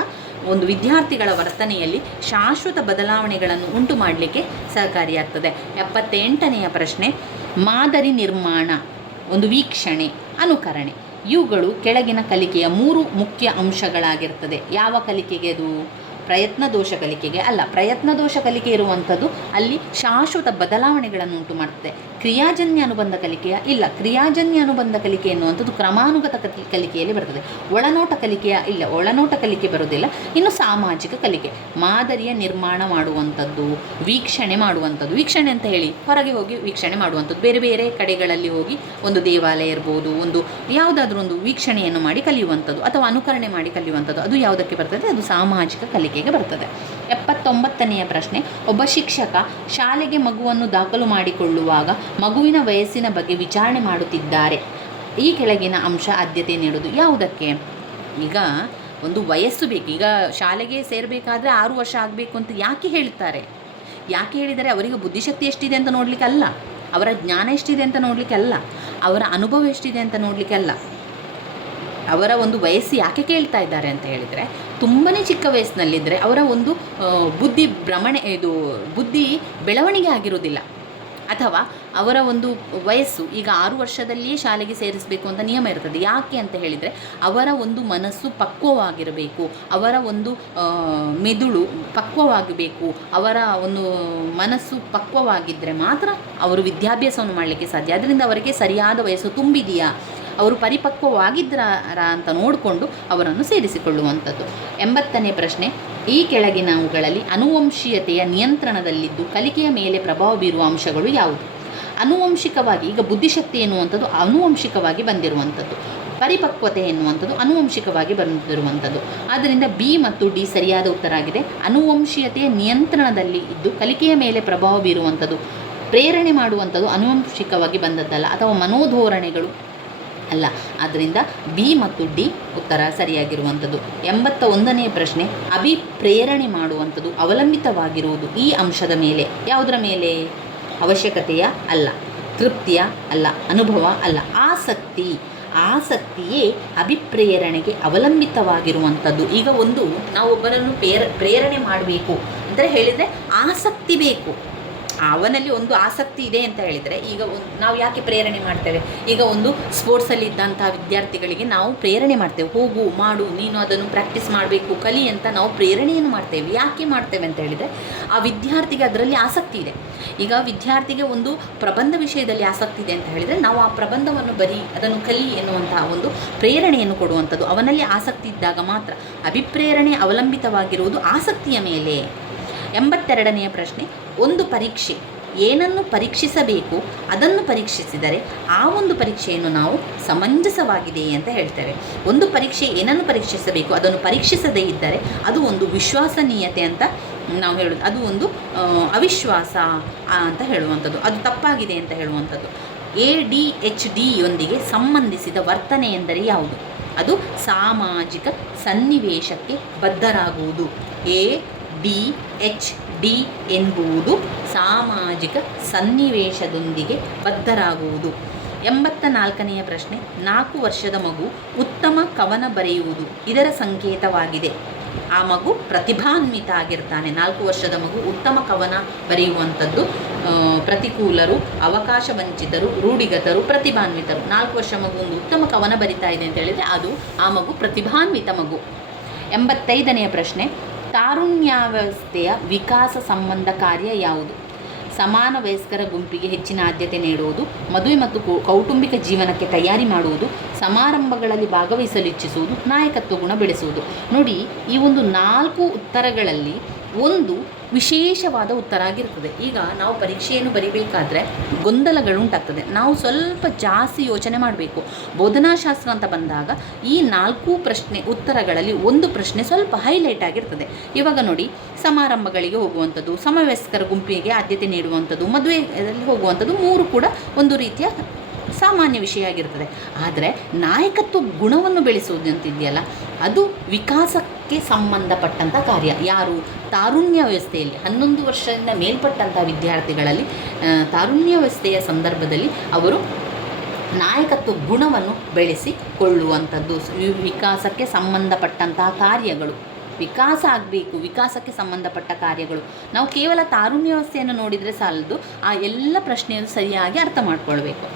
ಒಂದು ವಿದ್ಯಾರ್ಥಿಗಳ ವರ್ತನೆಯಲ್ಲಿ ಶಾಶ್ವತ ಬದಲಾವಣೆಗಳನ್ನು ಉಂಟು ಮಾಡಲಿಕ್ಕೆ ಸಹಕಾರಿಯಾಗ್ತದೆ. 78ನೆಯ ಪ್ರಶ್ನೆ, ಮಾದರಿ ನಿರ್ಮಾಣ, ಒಂದು ವೀಕ್ಷಣೆ, ಅನುಕರಣೆ ಇವುಗಳು ಕೆಳಗಿನ ಕಲಿಕೆಯ 3 ಮುಖ್ಯ ಅಂಶಗಳಾಗಿರ್ತದೆ. ಯಾವ ಕಲಿಕೆಗೆ ಅದು? ಪ್ರಯತ್ನ ದೋಷ ಕಲಿಕೆಗೆ ಅಲ್ಲ. ಪ್ರಯತ್ನ ದೋಷ ಕಲಿಕೆ ಇರುವಂಥದ್ದು ಅಲ್ಲಿ ಶಾಶ್ವತ ಬದಲಾವಣೆಗಳನ್ನು ಉಂಟು ಮಾಡ್ತದೆ. ಕ್ರಿಯಾಜನ್ಯ ಅನುಬಂಧ ಕಲಿಕೆಯ ಇಲ್ಲ. ಕ್ರಿಯಾಜನ್ಯ ಅನುಬಂಧ ಕಲಿಕೆ ಎನ್ನುವಂಥದ್ದು ಕ್ರಮಾನುಗತ ಕಲಿಕೆಯಲ್ಲಿ ಬರ್ತದೆ. ಒಳನೋಟ ಕಲಿಕೆಯ ಇಲ್ಲ. ಒಳನೋಟ ಕಲಿಕೆ ಬರೋದಿಲ್ಲ. ಇನ್ನು ಸಾಮಾಜಿಕ ಕಲಿಕೆ, ಮಾದರಿಯ ನಿರ್ಮಾಣ ಮಾಡುವಂಥದ್ದು, ವೀಕ್ಷಣೆ ಮಾಡುವಂಥದ್ದು. ವೀಕ್ಷಣೆ ಅಂತ ಹೇಳಿ ಹೊರಗೆ ಹೋಗಿ ವೀಕ್ಷಣೆ ಮಾಡುವಂಥದ್ದು, ಬೇರೆ ಬೇರೆ ಕಡೆಗಳಲ್ಲಿ ಹೋಗಿ ಒಂದು ದೇವಾಲಯ ಇರ್ಬೋದು, ಒಂದು ಯಾವುದಾದ್ರೂ ಒಂದು ವೀಕ್ಷಣೆಯನ್ನು ಮಾಡಿ ಕಲಿಯುವಂಥದ್ದು ಅಥವಾ ಅನುಕರಣೆ ಮಾಡಿ ಕಲಿಯುವಂಥದ್ದು, ಅದು ಯಾವುದಕ್ಕೆ ಬರ್ತದೆ? ಅದು ಸಾಮಾಜಿಕ ಕಲಿಕೆಗೆ ಬರ್ತದೆ. 79ನೆಯ ಪ್ರಶ್ನೆ, ಒಬ್ಬ ಶಿಕ್ಷಕ ಶಾಲೆಗೆ ಮಗುವನ್ನು ದಾಖಲು ಮಾಡಿಕೊಳ್ಳುವಾಗ ಮಗುವಿನ ವಯಸ್ಸಿನ ಬಗ್ಗೆ ವಿಚಾರಣೆ ಮಾಡುತ್ತಿದ್ದಾರೆ. ಈ ಕೆಳಗಿನ ಅಂಶ ಆದ್ಯತೆ ನೀಡುವುದು ಯಾವುದಕ್ಕೆ? ಈಗ ಒಂದು ವಯಸ್ಸು ಬೇಕು. ಈಗ ಶಾಲೆಗೆ ಸೇರಬೇಕಾದ್ರೆ 6 ವರ್ಷ ಆಗಬೇಕು ಅಂತ ಯಾಕೆ ಹೇಳ್ತಾರೆ? ಯಾಕೆ ಹೇಳಿದರೆ ಅವರಿಗೆ ಬುದ್ಧಿಶಕ್ತಿ ಎಷ್ಟಿದೆ ಅಂತ ನೋಡಲಿಕ್ಕೆ ಅಲ್ಲ, ಅವರ ಜ್ಞಾನ ಎಷ್ಟಿದೆ ಅಂತ ನೋಡಲಿಕ್ಕೆ ಅಲ್ಲ, ಅವರ ಅನುಭವ ಎಷ್ಟಿದೆ ಅಂತ ನೋಡಲಿಕ್ಕೆ ಅಲ್ಲ. ಅವರ ಒಂದು ವಯಸ್ಸು ಯಾಕೆ ಕೇಳ್ತಾ ಇದ್ದಾರೆ ಅಂತ ಹೇಳಿದರೆ, ತುಂಬಾ ಚಿಕ್ಕ ವಯಸ್ಸಿನಲ್ಲಿದ್ದರೆ ಅವರ ಒಂದು ಬುದ್ಧಿ ಬೆಳವಣಿಗೆ ಆಗಿರೋದಿಲ್ಲ, ಅಥವಾ ಅವರ ಒಂದು ವಯಸ್ಸು ಈಗ 6 ವರ್ಷದಲ್ಲಿಯೇ ಶಾಲೆಗೆ ಸೇರಿಸಬೇಕು ಅಂತ ನಿಯಮ ಇರ್ತದೆ. ಯಾಕೆ ಅಂತ ಹೇಳಿದರೆ ಅವರ ಒಂದು ಮನಸ್ಸು ಪಕ್ವವಾಗಿರಬೇಕು, ಅವರ ಒಂದು ಮೆದುಳು ಪಕ್ವವಾಗಬೇಕು. ಅವರ ಒಂದು ಮನಸ್ಸು ಪಕ್ವವಾಗಿದ್ದರೆ ಮಾತ್ರ ಅವರು ವಿದ್ಯಾಭ್ಯಾಸವನ್ನು ಮಾಡಲಿಕ್ಕೆ ಸಾಧ್ಯ. ಅದರಿಂದ ಅವರಿಗೆ ಸರಿಯಾದ ವಯಸ್ಸು ತುಂಬಿದೆಯಾ, ಅವರು ಪರಿಪಕ್ವವಾಗಿದ್ದರಾ ಅಂತ ನೋಡಿಕೊಂಡು ಅವರನ್ನು ಸೇರಿಸಿಕೊಳ್ಳುವಂಥದ್ದು. 80ನೇ ಪ್ರಶ್ನೆ, ಈ ಕೆಳಗಿನವುಗಳಲ್ಲಿ ಅನುವಂಶೀಯತೆಯ ನಿಯಂತ್ರಣದಲ್ಲಿದ್ದು ಕಲಿಕೆಯ ಮೇಲೆ ಪ್ರಭಾವ ಬೀರುವ ಅಂಶಗಳು ಯಾವುದು? ಅನುವಂಶಿಕವಾಗಿ, ಈಗ ಬುದ್ಧಿಶಕ್ತಿ ಎನ್ನುವಂಥದ್ದು ಅನುವಂಶಿಕವಾಗಿ ಬಂದಿರುವಂಥದ್ದು, ಪರಿಪಕ್ವತೆ ಎನ್ನುವಂಥದ್ದು ಅನುವಂಶಿಕವಾಗಿ ಬಂದಿರುವಂಥದ್ದು. ಆದ್ದರಿಂದ ಬಿ ಮತ್ತು ಡಿ ಸರಿಯಾದ ಉತ್ತರ ಆಗಿದೆ. ಅನುವಂಶೀಯತೆಯ ನಿಯಂತ್ರಣದಲ್ಲಿ ಇದ್ದು ಕಲಿಕೆಯ ಮೇಲೆ ಪ್ರಭಾವ ಬೀರುವಂಥದ್ದು, ಪ್ರೇರಣೆ ಮಾಡುವಂಥದ್ದು ಅನುವಂಶಿಕವಾಗಿ ಬಂದದ್ದಲ್ಲ, ಅಥವಾ ಮನೋಧೋರಣೆಗಳು ಅಲ್ಲ. ಆದ್ದರಿಂದ ಬಿ ಮತ್ತು ಡಿ ಉತ್ತರ ಸರಿಯಾಗಿರುವಂಥದ್ದು. 81ನೇ ಪ್ರಶ್ನೆ, ಅಭಿಪ್ರೇರಣೆ ಮಾಡುವಂಥದ್ದು ಅವಲಂಬಿತವಾಗಿರುವುದು ಈ ಅಂಶದ ಮೇಲೆ. ಯಾವುದರ ಮೇಲೆ? ಅವಶ್ಯಕತೆಯ ಅಲ್ಲ, ತೃಪ್ತಿಯ ಅಲ್ಲ, ಅನುಭವ ಅಲ್ಲ, ಆಸಕ್ತಿಯೇ ಅಭಿಪ್ರೇರಣೆಗೆ ಅವಲಂಬಿತವಾಗಿರುವಂಥದ್ದು. ಈಗ ನಾವು ಒಬ್ಬರನ್ನು ಪ್ರೇರಣೆ ಮಾಡಬೇಕು ಅಂದರೆ ಹೇಳಿದರೆ ಆಸಕ್ತಿ ಬೇಕು. ಅವನಲ್ಲಿ ಒಂದು ಆಸಕ್ತಿ ಇದೆ ಅಂತ ಹೇಳಿದರೆ, ಈಗ ನಾವು ಯಾಕೆ ಪ್ರೇರಣೆ ಮಾಡ್ತೇವೆ? ಈಗ ಒಂದು ಸ್ಪೋರ್ಟ್ಸಲ್ಲಿ ಇದ್ದಂಥ ವಿದ್ಯಾರ್ಥಿಗಳಿಗೆ ನಾವು ಪ್ರೇರಣೆ ಮಾಡ್ತೇವೆ, ಹೋಗು, ಮಾಡು, ನೀನು ಅದನ್ನು ಪ್ರಾಕ್ಟೀಸ್ ಮಾಡಬೇಕು, ಕಲಿ ಅಂತ ನಾವು ಪ್ರೇರಣೆಯನ್ನು ಮಾಡ್ತೇವೆ. ಯಾಕೆ ಮಾಡ್ತೇವೆ ಅಂತ ಹೇಳಿದರೆ ಆ ವಿದ್ಯಾರ್ಥಿಗೆ ಅದರಲ್ಲಿ ಆಸಕ್ತಿ ಇದೆ. ಈಗ ವಿದ್ಯಾರ್ಥಿಗೆ ಒಂದು ಪ್ರಬಂಧ ವಿಷಯದಲ್ಲಿ ಆಸಕ್ತಿ ಇದೆ ಅಂತ ಹೇಳಿದರೆ ನಾವು ಆ ಪ್ರಬಂಧವನ್ನು ಅದನ್ನು ಕಲಿ ಎನ್ನುವಂತಹ ಒಂದು ಪ್ರೇರಣೆಯನ್ನು ಕೊಡುವಂಥದ್ದು. ಅವನಲ್ಲಿ ಆಸಕ್ತಿ ಇದ್ದಾಗ ಮಾತ್ರ. ಅಭಿಪ್ರೇರಣೆ ಅವಲಂಬಿತವಾಗಿರುವುದು ಆಸಕ್ತಿಯ ಮೇಲೆ. 82ನೆಯ ಪ್ರಶ್ನೆ, ಒಂದು ಪರೀಕ್ಷೆ ಏನನ್ನು ಪರೀಕ್ಷಿಸಬೇಕು ಅದನ್ನು ಪರೀಕ್ಷಿಸಿದರೆ ಆ ಒಂದು ಪರೀಕ್ಷೆಯನ್ನು ನಾವು ಸಮಂಜಸವಾಗಿದೆ ಅಂತ ಹೇಳ್ತೇವೆ. ಒಂದು ಪರೀಕ್ಷೆ ಏನನ್ನು ಪರೀಕ್ಷಿಸಬೇಕು ಅದನ್ನು ಪರೀಕ್ಷಿಸದೇ ಇದ್ದರೆ ಅದು ಒಂದು ವಿಶ್ವಾಸನೀಯತೆ ಅಂತ ನಾವು ಹೇಳೋದು, ಅದು ಒಂದು ಅವಿಶ್ವಾಸ ಅಂತ ಹೇಳುವಂಥದ್ದು, ಅದು ತಪ್ಪಾಗಿದೆ ಅಂತ ಹೇಳುವಂಥದ್ದು. ADHD ಯೊಂದಿಗೆ ಸಂಬಂಧಿಸಿದ ವರ್ತನೆ ಎಂದರೆ ಯಾವುದು? ಅದು ಸಾಮಾಜಿಕ ಸನ್ನಿವೇಶಕ್ಕೆ ಬದ್ಧರಾಗುವುದು. ADHD ಎಂಬುದು ಸಾಮಾಜಿಕ ಸನ್ನಿವೇಶದೊಂದಿಗೆ ಬದ್ಧರಾಗುವುದು. 84ನೆಯ ಪ್ರಶ್ನೆ, 4 ವರ್ಷದ ಮಗು ಉತ್ತಮ ಕವನ ಬರೆಯುವುದು ಇದರ ಸಂಕೇತವಾಗಿದೆ. ಆ ಮಗು ಪ್ರತಿಭಾನ್ವಿತ ಆಗಿರ್ತಾನೆ. 4 ವರ್ಷದ ಮಗು ಉತ್ತಮ ಕವನ ಬರೆಯುವಂಥದ್ದು. ಪ್ರತಿಕೂಲರು, ಅವಕಾಶ ವಂಚಿತರು, ರೂಢಿಗತರು, ಪ್ರತಿಭಾನ್ವಿತರು. 4 ವರ್ಷ ಮಗು ಒಂದು ಉತ್ತಮ ಕವನ ಬರಿತಾ ಇದೆ ಅಂತ ಹೇಳಿದರೆ ಅದು ಆ ಮಗು ಪ್ರತಿಭಾನ್ವಿತ ಮಗು. 85ನೇ ಪ್ರಶ್ನೆ, ತಾರುಣ್ಯಾವಸ್ಥೆಯ ವಿಕಾಸ ಸಂಬಂಧ ಕಾರ್ಯ ಯಾವುದು? ಸಮಾನ ವಯಸ್ಕರ ಗುಂಪಿಗೆ ಹೆಚ್ಚಿನ ಆದ್ಯತೆ ನೀಡುವುದು, ಮದುವೆ ಮತ್ತು ಕೌಟುಂಬಿಕ ಜೀವನಕ್ಕೆ ತಯಾರಿ ಮಾಡುವುದು, ಸಮಾರಂಭಗಳಲ್ಲಿ ಭಾಗವಹಿಸಲು ಇಚ್ಛಿಸುವುದು, ನಾಯಕತ್ವ ಗುಣ ಬೆಳೆಸುವುದು. ನೋಡಿ, ಈ ಒಂದು 4 ಉತ್ತರಗಳಲ್ಲಿ ಒಂದು ವಿಶೇಷವಾದ ಉತ್ತರ ಆಗಿರ್ತದೆ. ಈಗ ನಾವು ಪರೀಕ್ಷೆಯನ್ನು ಬರಿಬೇಕಾದ್ರೆ ಗೊಂದಲಗಳು ಉಂಟಾಗ್ತದೆ. ನಾವು ಸ್ವಲ್ಪ ಜಾಸ್ತಿ ಯೋಚನೆ ಮಾಡಬೇಕು. ಬೋಧನಾಶಾಸ್ತ್ರ ಅಂತ ಬಂದಾಗ ಈ 4 ಪ್ರಶ್ನೆ ಉತ್ತರಗಳಲ್ಲಿ ಒಂದು ಪ್ರಶ್ನೆ ಸ್ವಲ್ಪ ಹೈಲೈಟ್ ಆಗಿರ್ತದೆ. ಇವಾಗ ನೋಡಿ, ಸಮಾರಂಭಗಳಿಗೆ ಹೋಗುವಂಥದ್ದು, ಸಮವಯಸ್ಕರ ಗುಂಪಿಗೆ ಆದ್ಯತೆ ನೀಡುವಂಥದ್ದು, ಮದುವೆಯಲ್ಲಿ ಹೋಗುವಂಥದ್ದು 3 ಕೂಡ ಒಂದು ರೀತಿಯ ಸಾಮಾನ್ಯ ವಿಷಯ ಆಗಿರ್ತದೆ. ಆದರೆ ನಾಯಕತ್ವ ಗುಣವನ್ನು ಬೆಳೆಸುವುದು ಅಂತಿದೆಯಲ್ಲ, ಅದು ವಿಕಾಸಕ್ಕೆ ಸಂಬಂಧಪಟ್ಟಂಥ ಕಾರ್ಯ. ಯಾರು? ತಾರುಣ್ಯ ವ್ಯವಸ್ಥೆಯಲ್ಲಿ 11 ವರ್ಷದಿಂದ ಮೇಲ್ಪಟ್ಟಂಥ ವಿದ್ಯಾರ್ಥಿಗಳಲ್ಲಿ ತಾರುಣ್ಯ ವ್ಯವಸ್ಥೆಯ ಸಂದರ್ಭದಲ್ಲಿ ಅವರು ನಾಯಕತ್ವ ಗುಣವನ್ನು ಬೆಳೆಸಿಕೊಳ್ಳುವಂಥದ್ದು. ವಿಕಾಸಕ್ಕೆ ಸಂಬಂಧಪಟ್ಟಂತಹ ಕಾರ್ಯಗಳು, ವಿಕಾಸ ಆಗಬೇಕು, ವಿಕಾಸಕ್ಕೆ ಸಂಬಂಧಪಟ್ಟ ಕಾರ್ಯಗಳು. ನಾವು ಕೇವಲ ತಾರುಣ್ಯ ವ್ಯವಸ್ಥೆಯನ್ನು ನೋಡಿದರೆ ಸಾಲದು, ಆ ಎಲ್ಲ ಪ್ರಶ್ನೆಯನ್ನು ಸರಿಯಾಗಿ ಅರ್ಥ ಮಾಡಿಕೊಳ್ಬೇಕು.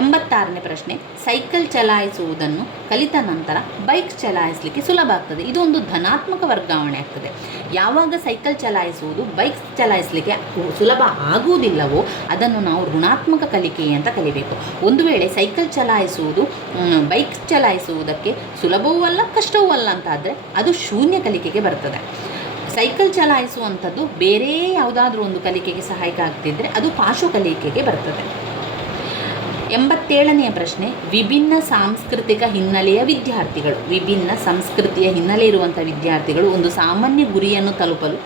86ನೇ ಪ್ರಶ್ನೆ, ಸೈಕಲ್ ಚಲಾಯಿಸುವುದನ್ನು ಕಲಿತ ನಂತರ ಬೈಕ್ ಚಲಾಯಿಸಲಿಕ್ಕೆ ಸುಲಭ ಆಗ್ತದೆ. ಇದು ಒಂದು ಧನಾತ್ಮಕ ವರ್ಗಾವಣೆ ಆಗ್ತದೆ. ಯಾವಾಗ ಸೈಕಲ್ ಚಲಾಯಿಸುವುದು ಬೈಕ್ ಚಲಾಯಿಸಲಿಕ್ಕೆ ಸುಲಭ ಆಗುವುದಿಲ್ಲವೋ ಅದನ್ನು ನಾವು ಋಣಾತ್ಮಕ ಕಲಿಕೆ ಅಂತ ಕಲಿಬೇಕು. ಒಂದು ವೇಳೆ ಸೈಕಲ್ ಚಲಾಯಿಸುವುದು ಬೈಕ್ ಚಲಾಯಿಸುವುದಕ್ಕೆ ಸುಲಭವೂ ಅಲ್ಲ ಕಷ್ಟವೂ ಅಲ್ಲ ಅಂತಾದರೆ ಅದು ಶೂನ್ಯ ಕಲಿಕೆಗೆ ಬರ್ತದೆ. ಸೈಕಲ್ ಚಲಾಯಿಸುವಂಥದ್ದು ಬೇರೆ ಯಾವುದಾದ್ರೂ ಒಂದು ಕಲಿಕೆಗೆ ಸಹಾಯಕ ಆಗ್ತಿದ್ದರೆ ಅದು ಪಾರ್ಶ್ವ ಕಲಿಕೆಗೆ ಬರ್ತದೆ. 87ನೇ ಪ್ರಶ್ನೆ, ವಿಭಿನ್ನ ಸಾಂಸ್ಕೃತಿಕ ಹಿನ್ನೆಲೆಯ ವಿದ್ಯಾರ್ಥಿಗಳು, ವಿಭಿನ್ನ ಸಂಸ್ಕೃತಿಯ ಹಿನ್ನೆಲೆ ಇರುವಂಥ ವಿದ್ಯಾರ್ಥಿಗಳು ಒಂದು ಸಾಮಾನ್ಯ ಗುರಿಯನ್ನು ತಲುಪಲು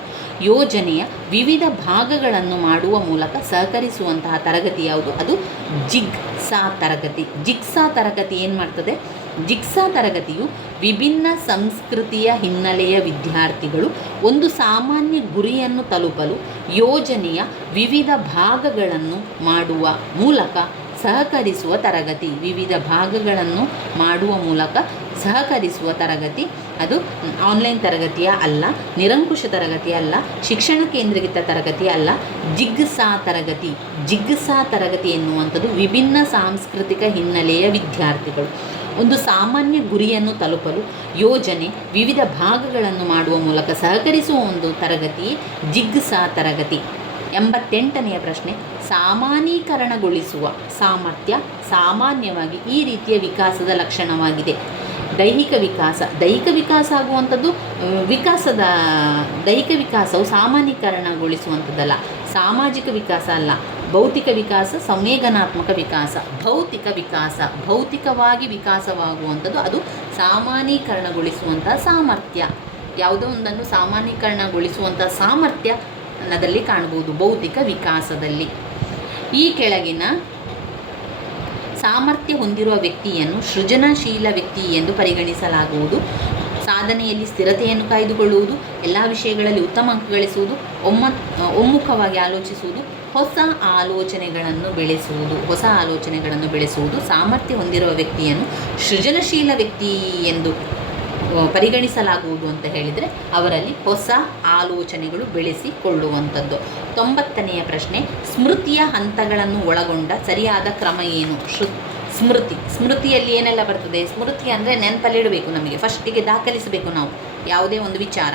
ಯೋಜನೆಯ ವಿವಿಧ ಭಾಗಗಳನ್ನು ಮಾಡುವ ಮೂಲಕ ಸಹಕರಿಸುವಂತಹ ತರಗತಿ ಯಾವುದು? ಅದು ಜಿಗ್ಸಾ ತರಗತಿ. ಜಿಗ್ಸಾ ತರಗತಿ ಏನು ಮಾಡ್ತದೆ? ಜಿಗ್ಸಾ ತರಗತಿಯು ವಿಭಿನ್ನ ಸಂಸ್ಕೃತಿಯ ಹಿನ್ನೆಲೆಯ ವಿದ್ಯಾರ್ಥಿಗಳು ಒಂದು ಸಾಮಾನ್ಯ ಗುರಿಯನ್ನು ತಲುಪಲು ಯೋಜನೆಯ ವಿವಿಧ ಭಾಗಗಳನ್ನು ಮಾಡುವ ಮೂಲಕ ಸಹಕರಿಸುವ ತರಗತಿ. ವಿವಿಧ ಭಾಗಗಳನ್ನು ಮಾಡುವ ಮೂಲಕ ಸಹಕರಿಸುವ ತರಗತಿ. ಅದು ಆನ್ಲೈನ್ ತರಗತಿಯ ಅಲ್ಲ, ನಿರಂಕುಶ ತರಗತಿ ಅಲ್ಲ, ಶಿಕ್ಷಣ ಕೇಂದ್ರೀಕೃತ ತರಗತಿ ಅಲ್ಲ, ಜಿಗ್ಸಾ ತರಗತಿ. ಜಿಗ್ಸಾ ತರಗತಿ ಎನ್ನುವಂಥದ್ದು ವಿಭಿನ್ನ ಸಾಂಸ್ಕೃತಿಕ ಹಿನ್ನೆಲೆಯ ವಿದ್ಯಾರ್ಥಿಗಳು ಒಂದು ಸಾಮಾನ್ಯ ಗುರಿಯನ್ನು ತಲುಪಲು ಯೋಜನೆ ವಿವಿಧ ಭಾಗಗಳನ್ನು ಮಾಡುವ ಮೂಲಕ ಸಹಕರಿಸುವ ಒಂದು ತರಗತಿ ಜಿಗ್ಸಾ ತರಗತಿ. 88ನೇ ಪ್ರಶ್ನೆ, ಸಾಮಾನ್ಯೀಕರಣಗೊಳಿಸುವ ಸಾಮರ್ಥ್ಯ ಸಾಮಾನ್ಯವಾಗಿ ಈ ರೀತಿಯ ವಿಕಾಸದ ಲಕ್ಷಣವಾಗಿದೆ. ದೈಹಿಕ ವಿಕಾಸ. ದೈಹಿಕ ವಿಕಾಸ ಆಗುವಂಥದ್ದು ದೈಹಿಕ ವಿಕಾಸವು ಸಾಮಾನ್ಯೀಕರಣಗೊಳಿಸುವಂಥದ್ದಲ್ಲ, ಸಾಮಾಜಿಕ ವಿಕಾಸ ಅಲ್ಲ. ಭೌತಿಕ ವಿಕಾಸ, ಸಂವೇದನಾತ್ಮಕ ವಿಕಾಸ. ಭೌತಿಕ ವಿಕಾಸ ಭೌತಿಕವಾಗಿ ವಿಕಾಸವಾಗುವಂಥದ್ದು, ಅದು ಸಾಮಾನ್ಯೀಕರಣಗೊಳಿಸುವಂಥ ಸಾಮರ್ಥ್ಯ. ಯಾವುದೋ ಒಂದನ್ನು ಸಾಮಾನ್ಯೀಕರಣಗೊಳಿಸುವಂಥ ಸಾಮರ್ಥ್ಯದಲ್ಲಿ ಕಾಣಬಹುದು ಭೌತಿಕ ವಿಕಾಸದಲ್ಲಿ. ಈ ಕೆಳಗಿನ ಸಾಮರ್ಥ್ಯ ಹೊಂದಿರುವ ವ್ಯಕ್ತಿಯನ್ನು ಸೃಜನಶೀಲ ವ್ಯಕ್ತಿ ಎಂದು ಪರಿಗಣಿಸಲಾಗುವುದು. ಸಾಧನೆಯಲ್ಲಿ ಸ್ಥಿರತೆಯನ್ನು ಕಾಯ್ದುಕೊಳ್ಳುವುದು, ಎಲ್ಲ ವಿಷಯಗಳಲ್ಲಿ ಉತ್ತಮ ಅಂಕ ಗಳಿಸುವುದು, ಒಮ್ಮುಖವಾಗಿ ಆಲೋಚಿಸುವುದು, ಹೊಸ ಆಲೋಚನೆಗಳನ್ನು ಬೆಳೆಸುವುದು. ಸಾಮರ್ಥ್ಯ ಹೊಂದಿರುವ ವ್ಯಕ್ತಿಯನ್ನು ಸೃಜನಶೀಲ ವ್ಯಕ್ತಿ ಎಂದು ಪರಿಗಣಿಸಲಾಗುವುದು ಅಂತ ಹೇಳಿದರೆ ಅವರಲ್ಲಿ ಹೊಸ ಆಲೋಚನೆಗಳು ಬೆಳೆಸಿಕೊಳ್ಳುವಂಥದ್ದು. 90ನೇ ಪ್ರಶ್ನೆ, ಸ್ಮೃತಿಯ ಹಂತಗಳನ್ನು ಒಳಗೊಂಡ ಸರಿಯಾದ ಕ್ರಮ ಏನು? ಸ್ಮೃತಿಯಲ್ಲಿ ಏನೆಲ್ಲ ಬರ್ತದೆ? ಸ್ಮೃತಿ ಅಂದರೆ ನೆನಪಲ್ಲಿಡಬೇಕು, ನಮಗೆ ಫಸ್ಟಿಗೆ ದಾಖಲಿಸಬೇಕು ನಾವು ಯಾವುದೇ ಒಂದು ವಿಚಾರ.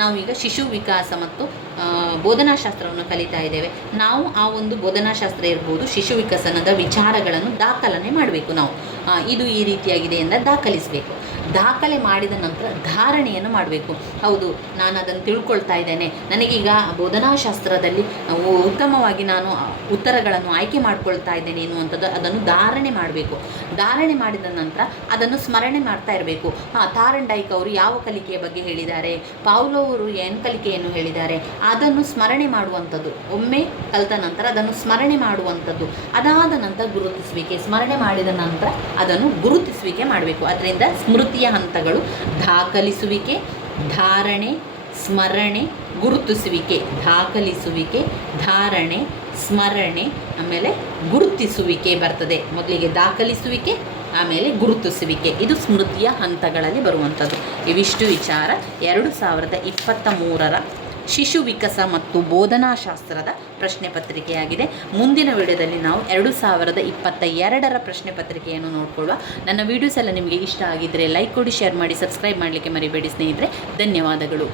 ನಾವೀಗ ಶಿಶು ವಿಕಾಸ ಮತ್ತು ಬೋಧನಾಶಾಸ್ತ್ರವನ್ನು ಕಲಿತಾ ಇದ್ದೇವೆ. ನಾವು ಆ ಒಂದು ಬೋಧನಾಶಾಸ್ತ್ರ ಇರ್ಬೋದು, ಶಿಶು ವಿಕಸನದ ವಿಚಾರಗಳನ್ನು ದಾಖಲನೆ ಮಾಡಬೇಕು. ನಾವು ಇದು ಈ ರೀತಿಯಾಗಿದೆ ಎಂದು ದಾಖಲಿಸಬೇಕು. ದಾಖಲೆ ಮಾಡಿದ ನಂತರ ಧಾರಣೆಯನ್ನು ಮಾಡಬೇಕು. ಹೌದು, ನಾನು ಅದನ್ನು ತಿಳ್ಕೊಳ್ತಾ ಇದ್ದೇನೆ, ನನಗೀಗ ಬೋಧನಾಶಾಸ್ತ್ರದಲ್ಲಿ ಉತ್ತಮವಾಗಿ ನಾನು ಉತ್ತರಗಳನ್ನು ಆಯ್ಕೆ ಮಾಡ್ಕೊಳ್ತಾ ಇದ್ದೇನೆ ಎನ್ನುವಂಥದ್ದು ಅದನ್ನು ಧಾರಣೆ ಮಾಡಬೇಕು. ಧಾರಣೆ ಮಾಡಿದ ನಂತರ ಅದನ್ನು ಸ್ಮರಣೆ ಮಾಡ್ತಾ ಇರಬೇಕು. ಥಾರನ್ ಡೈಕ್ ಅವರು ಯಾವ ಕಲಿಕೆಯ ಬಗ್ಗೆ ಹೇಳಿದ್ದಾರೆ, ಪಾವ್ಲೋ ಅವರು ಏನು ಕಲಿಕೆಯನ್ನು ಹೇಳಿದ್ದಾರೆ, ಅದನ್ನು ಸ್ಮರಣೆ ಮಾಡುವಂಥದ್ದು. ಒಮ್ಮೆ ಕಲಿತ ನಂತರ ಅದನ್ನು ಸ್ಮರಣೆ ಮಾಡುವಂಥದ್ದು. ಅದಾದ ನಂತರ ಗುರುತಿಸುವಿಕೆ, ಸ್ಮರಣೆ ಮಾಡಿದ ನಂತರ ಅದನ್ನು ಗುರುತಿಸುವಿಕೆ ಮಾಡಬೇಕು. ಅದರಿಂದ ಸ್ಮೃತಿಯ ಹಂತಗಳು ದಾಖಲಿಸುವಿಕೆ, ಧಾರಣೆ, ಸ್ಮರಣೆ, ಗುರುತಿಸುವಿಕೆ. ದಾಖಲಿಸುವಿಕೆ, ಧಾರಣೆ, ಸ್ಮರಣೆ, ಆಮೇಲೆ ಗುರುತಿಸುವಿಕೆ ಬರ್ತದೆ. ಮೊದಲಿಗೆ ದಾಖಲಿಸುವಿಕೆ, ಆಮೇಲೆ ಗುರುತಿಸುವಿಕೆ, ಇದು ಸ್ಮೃತಿಯ ಹಂತಗಳಲ್ಲಿ ಬರುವಂಥದ್ದು. ಇವಿಷ್ಟು ವಿಚಾರ 2023ರ ಶಿಶು ವಿಕಾಸ ಮತ್ತು ಬೋಧನಾಶಾಸ್ತ್ರದ ಪ್ರಶ್ನೆ ಪತ್ರಿಕೆಯಾಗಿದೆ. ಮುಂದಿನ ವಿಡಿಯೋದಲ್ಲಿ ನಾವು 2022ರ ಪ್ರಶ್ನೆ ಪತ್ರಿಕೆಯನ್ನು ನೋಡಿಕೊಳ್ಳುವ. ನನ್ನ ವೀಡಿಯೋಸ್ ಎಲ್ಲ ನಿಮಗೆ ಇಷ್ಟ ಆಗಿದ್ದರೆ ಲೈಕ್ ಕೊಡಿ, ಶೇರ್ ಮಾಡಿ, ಸಬ್ಸ್ಕ್ರೈಬ್ ಮಾಡಲಿಕ್ಕೆ ಮರಿಬೇಡಿ ಸ್ನೇಹಿತರೆ. ಧನ್ಯವಾದಗಳು.